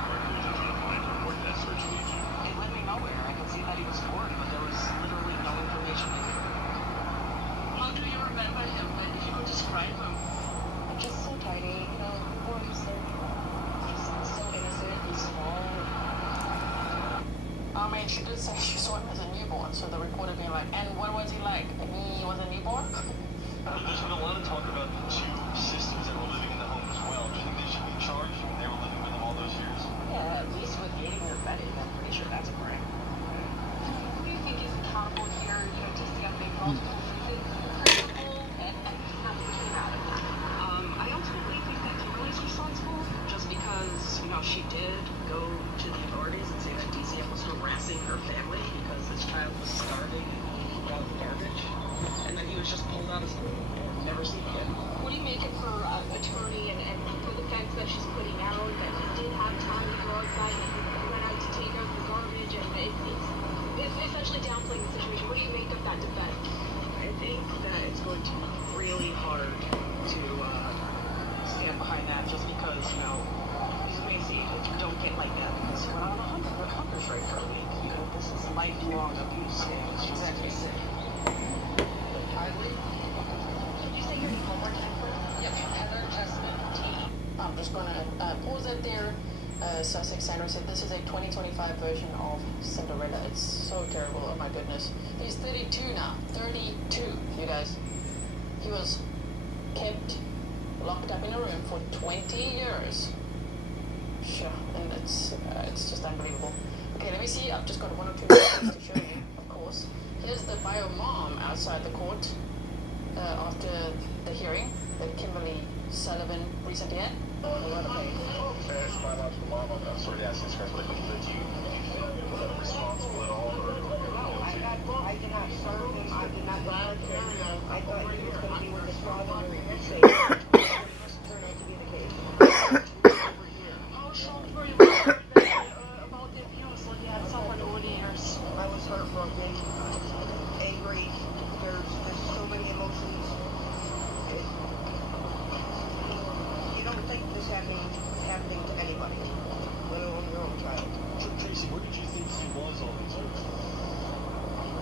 trying to find him. Where did that search lead you? It led me nowhere. I could see that he was bored, but there was literally no information in it. How do you remember him? If you could describe him? Just so And she did say she saw him as a newborn, so the reporter being like, and what was he like? He was a newborn? There's been a lot of talk about the two sisters that were living in the home as well. Do you think they should be charged when they were living with them all those years? Yeah, at least with aiding and abetting, I'm pretty sure that's a crime. Who do you think is accountable here? You know, Disney have made multiple visits to the principal, and nothing came out of that. I ultimately think that Kimberly's responsible, just because, you know, she did go to the authorities and say that DCF was harassing her family because this child was starving and eating out the garbage, and then he was just pulled out of school and never seen again. What do you make of her attorney and the defense that she's putting out, that he did have time to go outside and he went out to take out the garbage, and it's essentially downplaying the situation. What do you make of that defense? I think that it's going to be really hard to stand behind that, just because, you know, these Macy don't get like that because we're on a hunger strike for a week. You know, this is lifelong abuse, and she's actually sick. Kylie? Could you say your name one more time, please? Yep, Heather Testament T. I'm just going to pause it there. Sussex Sandra said this is a 2025 version of Cinderella. It's so terrible. Oh my goodness. He's 32 now. 32, you guys. He was kept locked up in a room for 20 years. Sure, and it's just unbelievable. Okay, let me see. I've just got one or two more things to show you, of course. Here's the bio mom outside the court after the hearing that Kimberly Sullivan recently had. As biological mom, I'm sort of asking this question, but do you feel responsible at all? I did not serve him. I did not charge him. I thought he was going to be with his father during the state. This turned out to be the case. How shocked were you when you heard about the abuse when you had someone over the years? I was heartbroken, angry. There's so many emotions. You don't think this happening to anybody, let alone your own child. Tracy, where did you think he was all these years?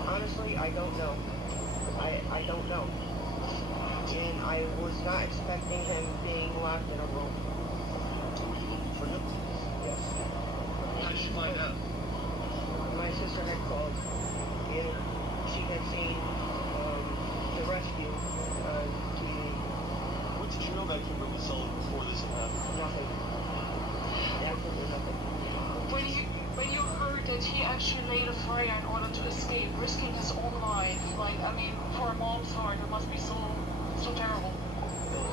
Honestly, I don't know. I don't know. And I was not expecting him being locked in a room. Were you looking for him? Yes. How did you find out? My sister had called, and she had seen the rescue on TV. What did you know about Kimberly Sullivan before this happened? Nothing. Absolutely nothing. When you heard that he actually laid a fire in order to escape, risking his own life, like, I mean, for a mom's heart, it must be so terrible.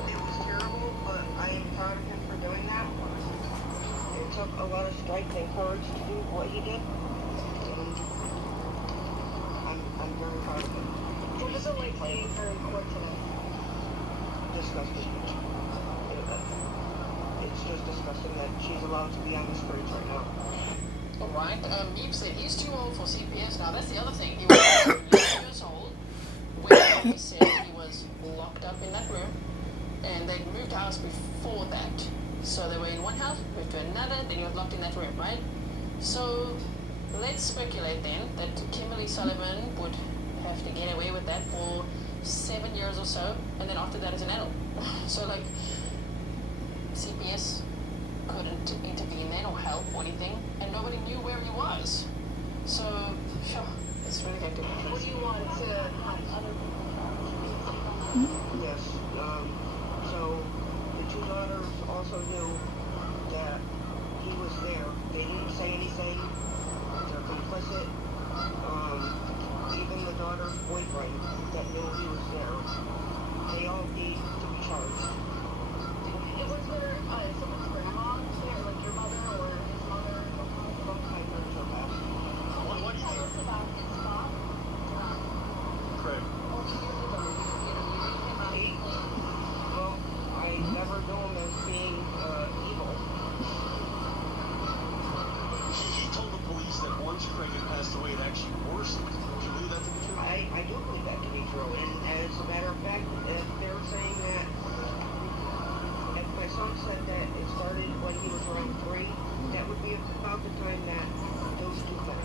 It was terrible, but I am proud of him for doing that. It took a lot of strength and courage to do what he did. And I'm very proud of him. What was it like seeing her in court today? Disgusting. It's just disgusting that she's allowed to be on the streets right now. Alright, Meep said he's too old for CPS. Now that's the other thing. He was 11 years old when he said he was locked up in that room, and they'd moved house before that. So they were in one house, moved to another, then he was locked in that room, right? So let's speculate then that Kimberly Sullivan would have to get away with that for 7 years or so, and then after that as an adult. So like CPS couldn't intervene then or help or anything, and nobody knew where he was. So, sure, it's really going to be What do you want to have other Yes. So the two daughters also knew that he was there. They didn't say anything. They're complicit. Even the daughter's boyfriend that knew he was there. They all need to be charged. Was there someone's grandma there, like your mother or his mother? Both my parents are passed. What do you Tell us think? about his spot. Craig. All the years ago, you read him out. Well, I never knew him as being evil. He told the police that once Craig had passed away, it actually worsened. Do you believe that to be true? I do believe that to be true. And as a matter of fact, if they're saying that, if my son said that it started when he was around 3, that would be about the time that those two met.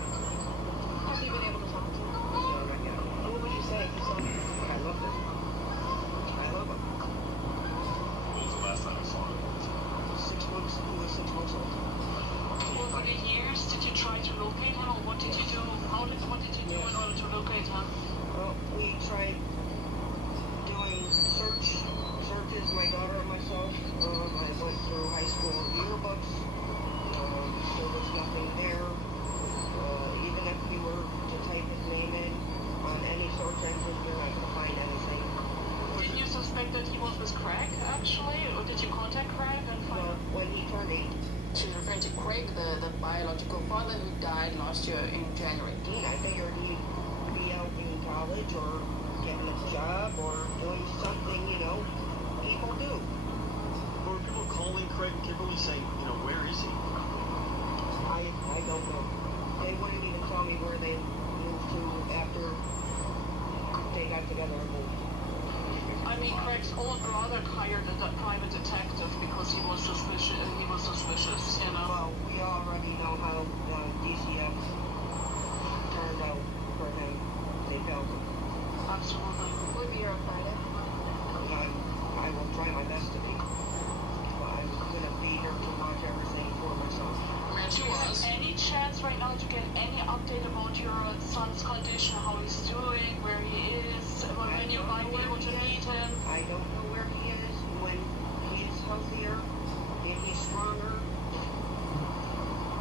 Have you been able to talk to him? No, not yet. What would you say if you saw him? I love him. I love him. When was the last time I saw him? 6 months, he was 6 months old. Over the years, did you try to locate him, or what did you do? What did you do in order to locate him? Well, we tried doing searches, my daughter and myself. I went through high school yearbooks. There was nothing there. Even if we were to type his name in on any search engine, we're not going to find anything. Did you suspect that he was with Craig, actually? Or did you contact Craig and find Well, when he turned 8, She's referring to Craig, the biological father who died last year in January. I figured he'd be out in college or getting a job or doing something, people do. Were people calling Craig and Kimberly saying, where is he? I don't know. They wouldn't even tell me where they moved to after they got together and moved. I mean, Craig's old brother hired a private detective because he was suspicious, Well, we already know how DCF turned out for him. They failed him. Absolutely. Would be your Friday? I will try my best to be. But I'm going to be here to watch everything for myself. Do you have any chance right now to get any update about your son's condition, how he's doing, where he is, when you might be able to meet him? I don't know where he is. When he's healthier, if he's stronger,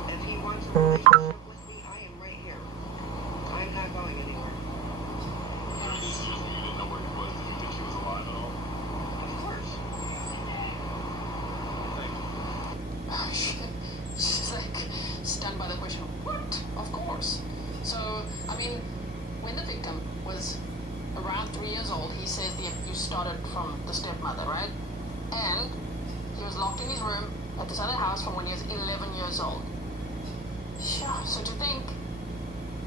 if he wants a relationship with me, I am right here. I'm not going anywhere. You didn't know where he was? Did you think he was alive at all? Of course. She's like stunned by the question. What? Of course. So, I mean, when the victim was around 3 years old, he says the abuse started from the stepmother, right? And he was locked in his room at this other house from when he was 11 years old. Sure. So to think,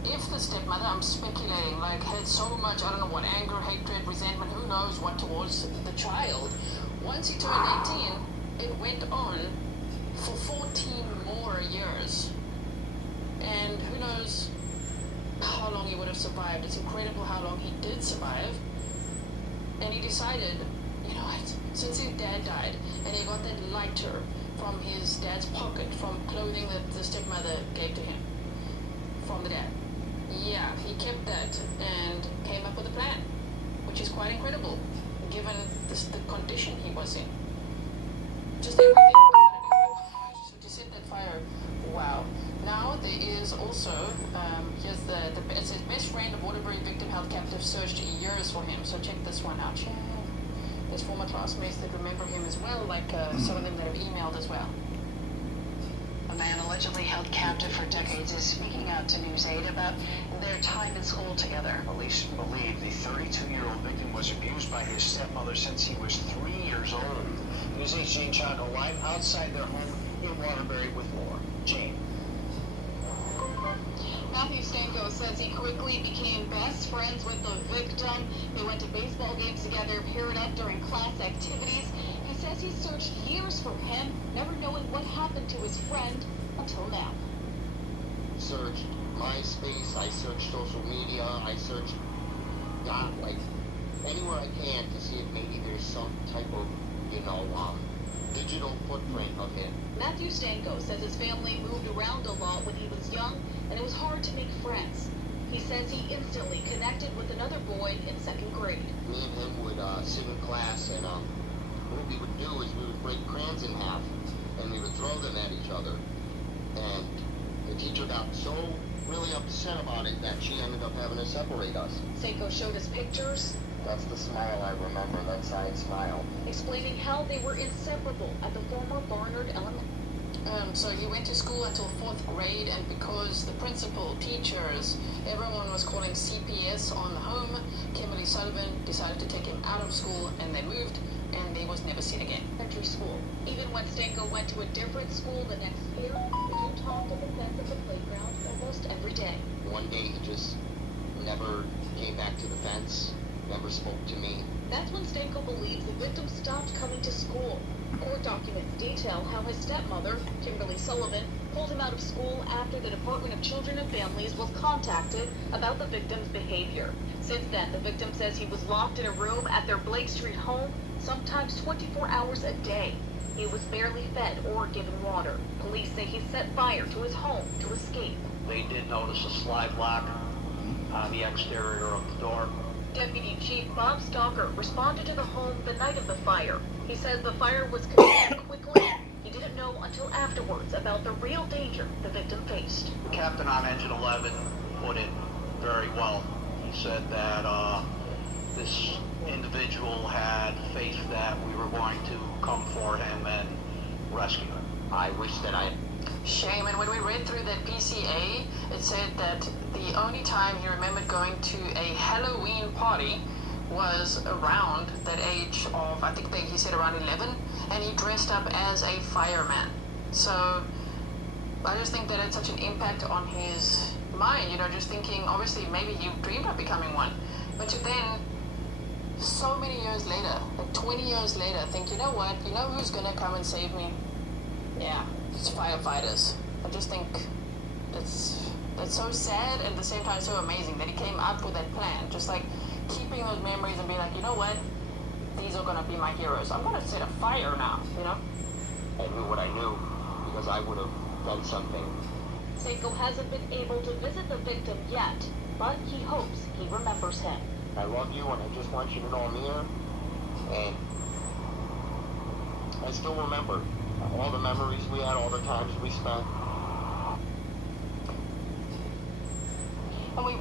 if the stepmother, I'm speculating, had so much, I don't know what, anger, hatred, resentment, who knows what towards the child, once he turned 18, it went on for 14 more years. And who knows how long he would have survived. It's incredible how long he did survive. And he decided, you know what, since his dad died, and he got that lighter from his dad's pocket, from clothing that the stepmother gave to him, from the dad. Yeah, he kept that and came up with a plan, which is quite incredible, given the condition he was in. Just everything about it is like, so to set that fire, wow. Now there is also, here's it says best friend of Waterbury victim held captive, searched years for him. So check this one out. There's former classmates that remember him as well, some of them that have emailed as well. A man allegedly held captive for decades is speaking out to News 8 about their time in school together. Police believe the 32-year-old victim was abused by his stepmother since he was 3 years old. News 8's Jane Chaco live outside their home in Waterbury with more. Jane. Matthew Stanko says he quickly became best friends with the victim. They went to baseball games together, paired up during class activities. He says he searched years for him, never knowing what happened to his friend until now. Searched MySpace, I searched social media, I searched, anywhere I can to see if maybe there's some type of, digital footprint of him. Matthew Stanko says his family moved around a lot when he was young, and it was hard to make friends. He says he instantly connected with another boy in second grade. Me and him would sit in class, and what we would do is we would break crayons in half, and we would throw them at each other. And the teacher got so really upset about it that she ended up having to separate us. Stanko showed us pictures. That's the smile I remember, that side smile. Explaining how they were inseparable at the former Barnard Elementary. So he went to school until 4th grade, and because the principal, teachers, everyone was calling CPS on the home, Kimberly Sullivan decided to take him out of school, and they moved, and he was never seen again. Elementary school. Even when Stanko went to a different school the next year, the two talked at the fence at the playground almost every day. One day he just never came back to the fence, never spoke to me. That's when Stanko believes the victim stopped coming to school. Court documents detail how his stepmother, Kimberly Sullivan, pulled him out of school after the Department of Children and Families was contacted about the victim's behavior. Since then, the victim says he was locked in a room at their Blake Street home, sometimes 24 hours a day. He was barely fed or given water. Police say he set fire to his home to escape. They did notice a slide lock on the exterior of the door. Deputy Chief Bob Stalker responded to the home the night of the fire. He says the fire was contained quickly. He didn't know until afterwards about the real danger the victim faced. The captain on engine 11 put it very well. He said that this individual had faith that we were going to come for him and rescue him. I wish that I... Shame. And when we read through that PCA, it said that the only time he remembered going to a Halloween party was around that age of, I think he said around 11, and he dressed up as a fireman. So I just think that had such an impact on his mind, you know, just thinking, obviously maybe he dreamed of becoming one, but to then, so many years later, like 20 years later, think, you know what, you know who's gonna come and save me? Yeah, it's firefighters. I just think that's so sad and at the same time so amazing that he came up with that plan, just like keeping those memories and being like, you know what, these are gonna be my heroes. I'm gonna set a fire now, you know? I knew what I knew because I would have done something. Seiko hasn't been able to visit the victim yet, but he hopes he remembers him. I love you and I just want you to know I'm here. And I still remember all the memories we had, all the times we spent. And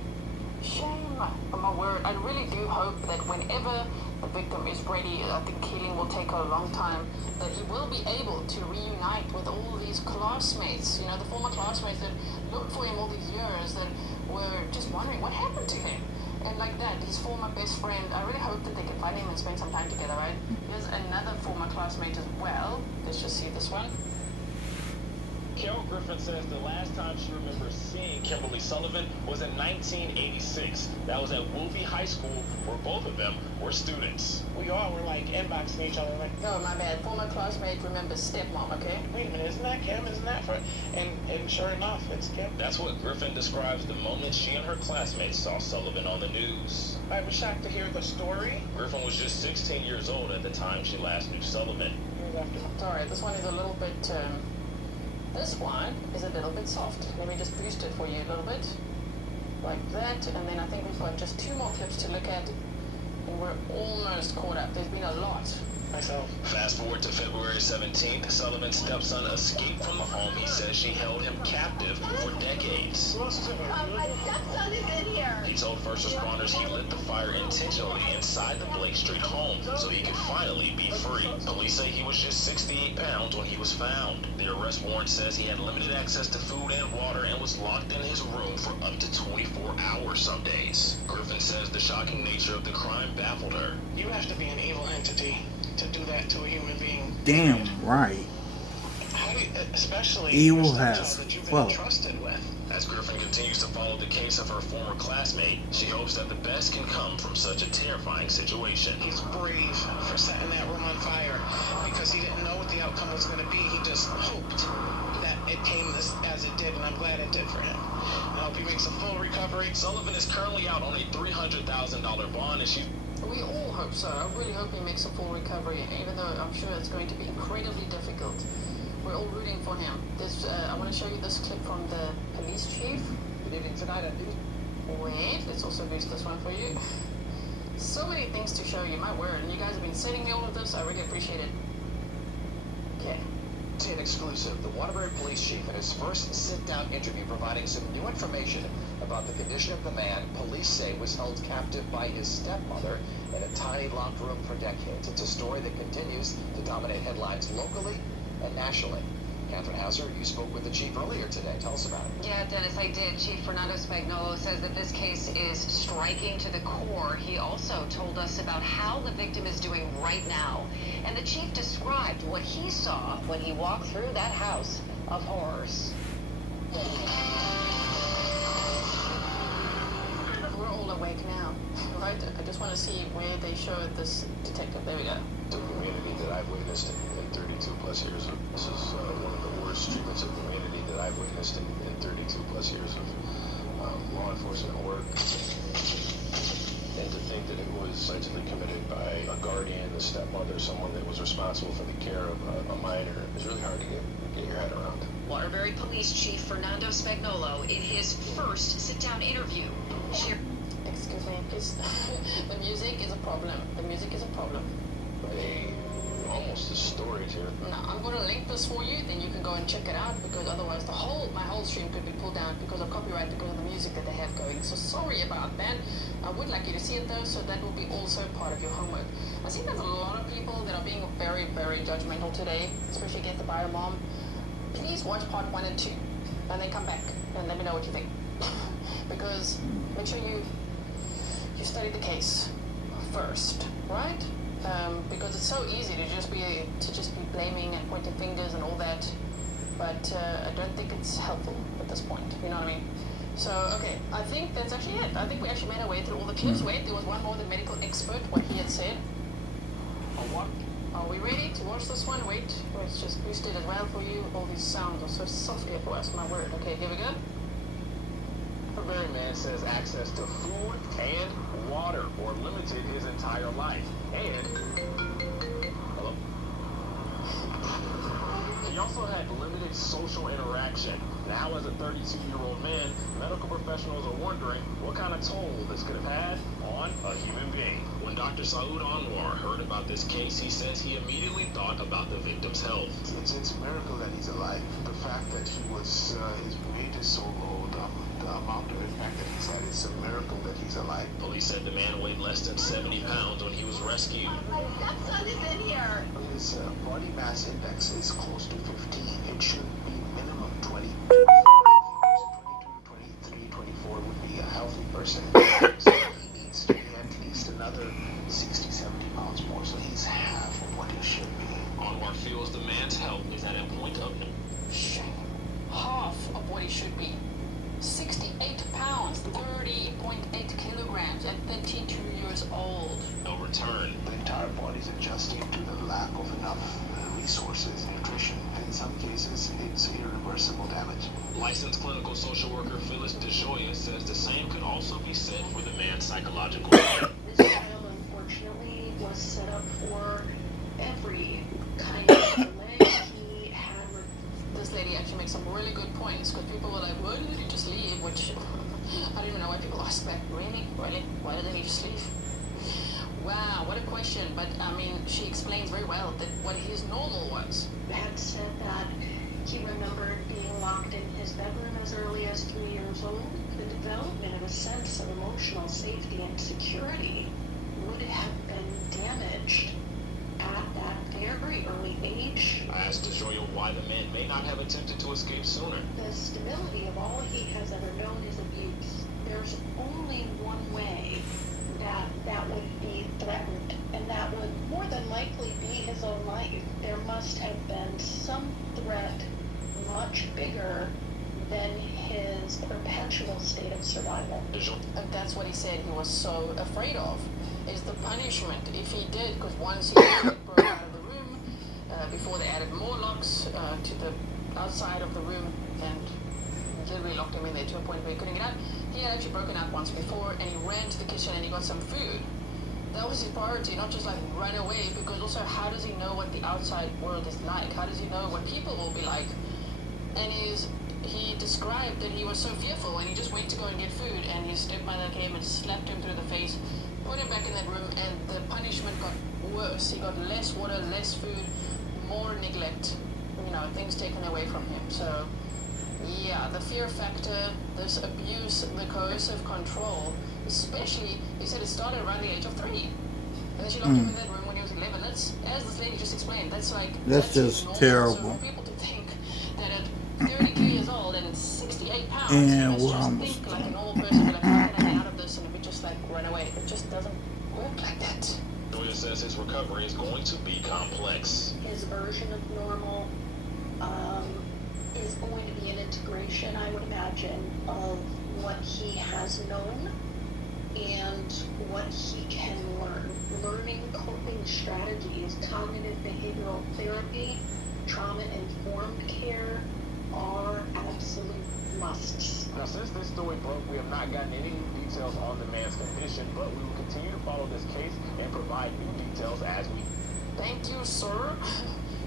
shame, oh my word, I really do hope that whenever the victim is ready, I think healing will take a long time, that he will be able to reunite with all these classmates, you know, the former classmates that looked for him all these years, that were just wondering what happened to him. And like that, his former best friend, I really hope that they can find him and spend some time together, right? Here's another former classmate as well. Let's just see this one. Carol Griffin says the last time she remembers seeing Kimberly Sullivan was in 1986. That was at Wolvie High School, where both of them were students. We all were like inboxing each other like, Oh, my bad. Former classmate remembers stepmom, okay? wait a minute, isn't that Kim? Isn't that for... And sure enough, it's Kim. That's what Griffin describes the moment she and her classmates saw Sullivan on the news. I was shocked to hear the story. Griffin was just 16 years old at the time she last knew Sullivan. Sorry, this one is a little bit, this one is a little bit soft. Let me just boost it for you a little bit. Like that, and then I think we've got just 2 more clips to look at, and we're almost caught up. There's been a lot. Myself. Fast forward to February 17th, Sullivan's stepson escaped from the home he says she held him captive for decades. My stepson is in here. He told first responders he lit the fire intentionally inside the Blake Street home so he could finally be free. Police say he was just 68 pounds when he was found. The arrest warrant says he had limited access to food and water and was locked in his room for up to 24 hours some days. Griffin says the shocking nature of the crime baffled her. You have to be an evil entity to do that to a human being. Damn right. How do you, especially Evil your has stepchild that you've been fucked. entrusted with. As Griffin continues to follow the case of her former classmate, she hopes that the best can come from such a terrifying situation. He's brave for setting that room on fire because he didn't know what the outcome was going to be. He just hoped that it came as it did, and I'm glad it did for him. I hope he makes a full recovery. Sullivan is currently out on a $300,000 bond, and she... We all hope so. I really hope he makes a full recovery, even though I'm sure it's going to be incredibly difficult. We're all rooting for him. I want to show you this clip from the police chief. Good evening tonight. Wait, let's also boost this one for you. So many things to show you, my word. And you guys have been sending me all of this. I really appreciate it. Okay. In exclusive, the Waterbury police chief in his first sit-down interview providing some new information about the condition of the man police say was held captive by his stepmother in a tiny locked room for decades. It's a story that continues to dominate headlines locally and nationally. Catherine Hauser, you spoke with the chief earlier today. Tell us about it. Yeah, Dennis, I did. Chief Fernando Spagnolo says that this case is striking to the core. He also told us about how the victim is doing right now. And the chief described what he saw when he walked through that house of horrors. We're all awake now, right? I just want to see where they showed this detective. There we go. The community that I've witnessed in 32 plus years of this is one of the worst treatments of community that I've witnessed in 32 plus years of law enforcement work. And to think that it was allegedly committed by a guardian, the stepmother, someone that was responsible for the care of a minor, is really hard to get your head around. Waterbury Police Chief Fernando Spagnolo, in his first sit-down interview, shared... Excuse me, because the music is a problem. The music is a problem. Almost a story here. Now, I'm going to link this for you, then you can go and check it out, because otherwise my whole stream could be pulled down because of copyright, because of the music that they have going. So sorry about that. I would like you to see it though, so that will be also part of your homework. I see there's a lot of people that are being very, very judgmental today, especially against the bio mom. Please watch part 1 and 2, and then come back and let me know what you think. Because make sure you study the case first, right? Because it's so easy to just be blaming and pointing fingers and all that, but I don't think it's helpful at this point. You know what I mean? So okay, I think that's actually it. I think we actually made our way through all the clips. Wait, there was one more. The medical expert, what he had said. Are we ready to watch this one? Wait, let's just boost it as well for you. All these sounds are so soft here for us. My word. Okay, here we go. Waterbury man says access to food and water were limited his entire life. And hello? He also had limited social interaction. Now, as a 32-year-old man, medical professionals are wondering what kind of toll this could have had on a human being. When Dr. Saud Anwar heard about this case, he says he immediately thought about the victim's health. It's a miracle that he's alive. The fact that he was, his weight is so low, the amount of impact that he's had, it's a miracle that he's alive. Police said the man weighed less than 70 pounds when he was rescued. My stepson is in here. His body mass index is close to 15. It should be minimum 20. 22, 23, 24 would be a healthy person. So he needs to be at least another 60, 70 pounds more. So he's half of what he should be. Anwar feels the man's health is at a point of no Shame. Half of what he should be. 68 pounds, 30.8 kilograms at 32 years old. no return. The entire body's adjusting to the lack of enough resources, nutrition. In some cases, it's irreversible damage. Licensed clinical social worker Phyllis DeJoya says the same could also be said for the man's psychological health. This child, unfortunately, was set up for every kind of delay. He had This lady actually makes some really good points, because people were like, why did he just leave? Which, I don't even know why people ask that. Really? Really? Why didn't he just leave? Wow, what a question. But, I mean, she explains very well that what his normal was. had said that he remembered being locked in his bedroom as early as 3 years old. The development of a sense of emotional safety and security would have been damaged at that very early age. I asked DeJoya why the man may not have attempted to escape sooner. The stability of all he has ever known is abuse. There's only one way that would be threatened, and that would more than likely be his own life. There must have been some threat much bigger than his perpetual state of survival. And that's what he said he was so afraid of, is the punishment if he did, because once he broke out of the room, before they added more locks to the outside of the room and literally locked him in there to a point where he couldn't get out. He had actually broken out once before, and he ran to the kitchen and he got some food. That was his priority, not just like run away, because also how does he know what the outside world is like? How does he know what people will be like? And he described that he was so fearful, and he just went to go and get food, and his stepmother came and slapped him through the face, put him back in that room, and the punishment got worse. He got less water, less food, more neglect, you know, things taken away from him. So yeah, the fear factor, this abuse, the coercive control, especially, he said it started around the age of 3. And then she locked him in that room when he was 11. That's, as this lady just explained, that's just normal. terrible. So for people to think that at 32 years old and 68 pounds, And let's we're just almost think like a done. normal person, be like, how can I get out of this? And we just like run away. It just doesn't work like that. DeJoya says his recovery is going to be complex. His version of normal is going to be an integration, I would imagine, of what he has known and what he can learn. Learning coping strategies, cognitive behavioral therapy, trauma-informed care, are absolute musts. Now, since this story broke, we have not gotten any new details on the man's condition, but we will continue to follow this case and provide new details as we... Thank you, sir.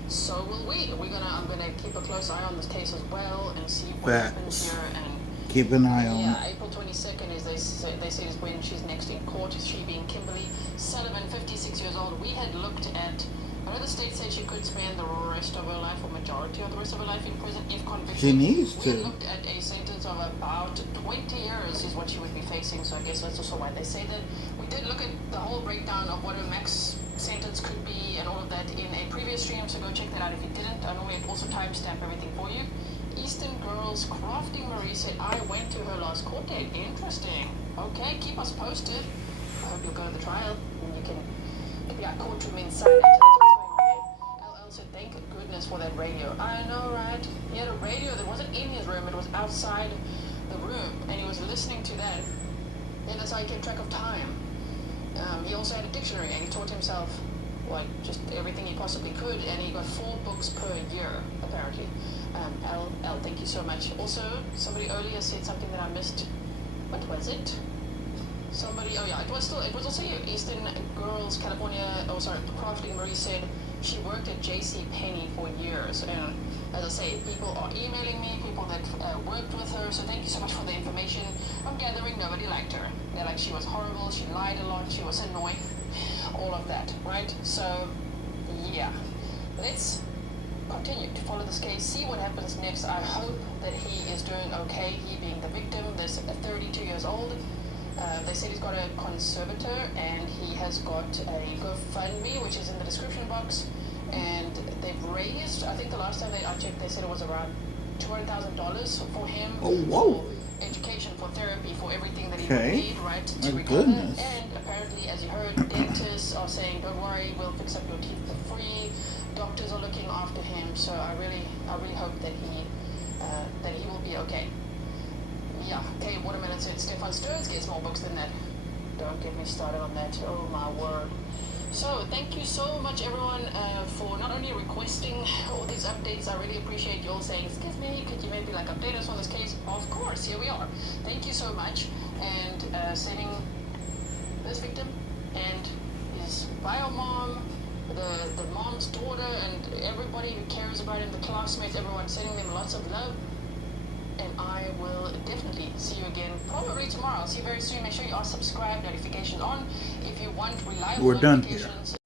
So will we. I'm gonna keep a close eye on this case as well and see what happens here. And keep an eye on yeah, April 22nd is they say is when she's next in court. She being Kimberly Sullivan, 56 years old. We had looked at. I know the state said she could spend the rest of her life, or majority of the rest of her life, in prison if convicted. She needs to. We looked at a sentence of about 20 years is what she would be facing. So I guess that's also why they say that. We did look at the whole breakdown of what her max sentence could be and all of that in a previous stream, so go check that out if you didn't. I know we also timestamp everything for you. Eastern Girls Crafting Marie said, I went to her last court date. Interesting. Okay, keep us posted. I hope you'll go to the trial and you can be our courtroom inside and tell us what's going on there. LL said, thank goodness for that radio. I know, right? He had a radio that wasn't in his room, it was outside the room, and he was listening to that. And that's how he kept track of time. He also had a dictionary, and he taught himself just everything he possibly could, and he got 4 books per year, apparently. L, thank you so much. Also, somebody earlier said something that I missed. What was it? Somebody, oh yeah, it was also you. Eastern Girls, California, Crafting Marie said she worked at J.C. Penney for years, and as I say, people are emailing me, people that worked with her, so thank you so much for the information. I'm gathering nobody liked her. They're like, she was horrible, she lied a lot, she was annoying, all of that, right? So, yeah. Let's continue to follow this case, see what happens next. I hope that he is doing okay, he being the victim. There's 32 years old. They said he's got a conservator, and he has got a GoFundMe, which is in the description box. And they've raised, I think the last time I checked, they said it was around $200,000 for him. Oh, whoa. For education, for therapy, for everything that he Okay. would need, right, to My recover. goodness. And apparently, as you heard, dentists are saying, don't worry, we'll fix up your teeth for free. Doctors are looking after him, so I really hope that he will be okay. Yeah, okay, Watermelon said Stefan Stearns gets more books than that. Don't get me started on that. Oh my word. So, thank you so much, everyone, for not only requesting all these updates. I really appreciate you all saying, excuse me, could you maybe update us on this case? Of course, here we are. Thank you so much. And sending this victim and his bio mom, the mom's daughter, and everybody who cares about him, the classmates, everyone, sending them lots of love. And I will definitely see you again probably tomorrow. I'll see you very soon. Make sure you are subscribed, notifications on. If you want reliable We're done here. notifications.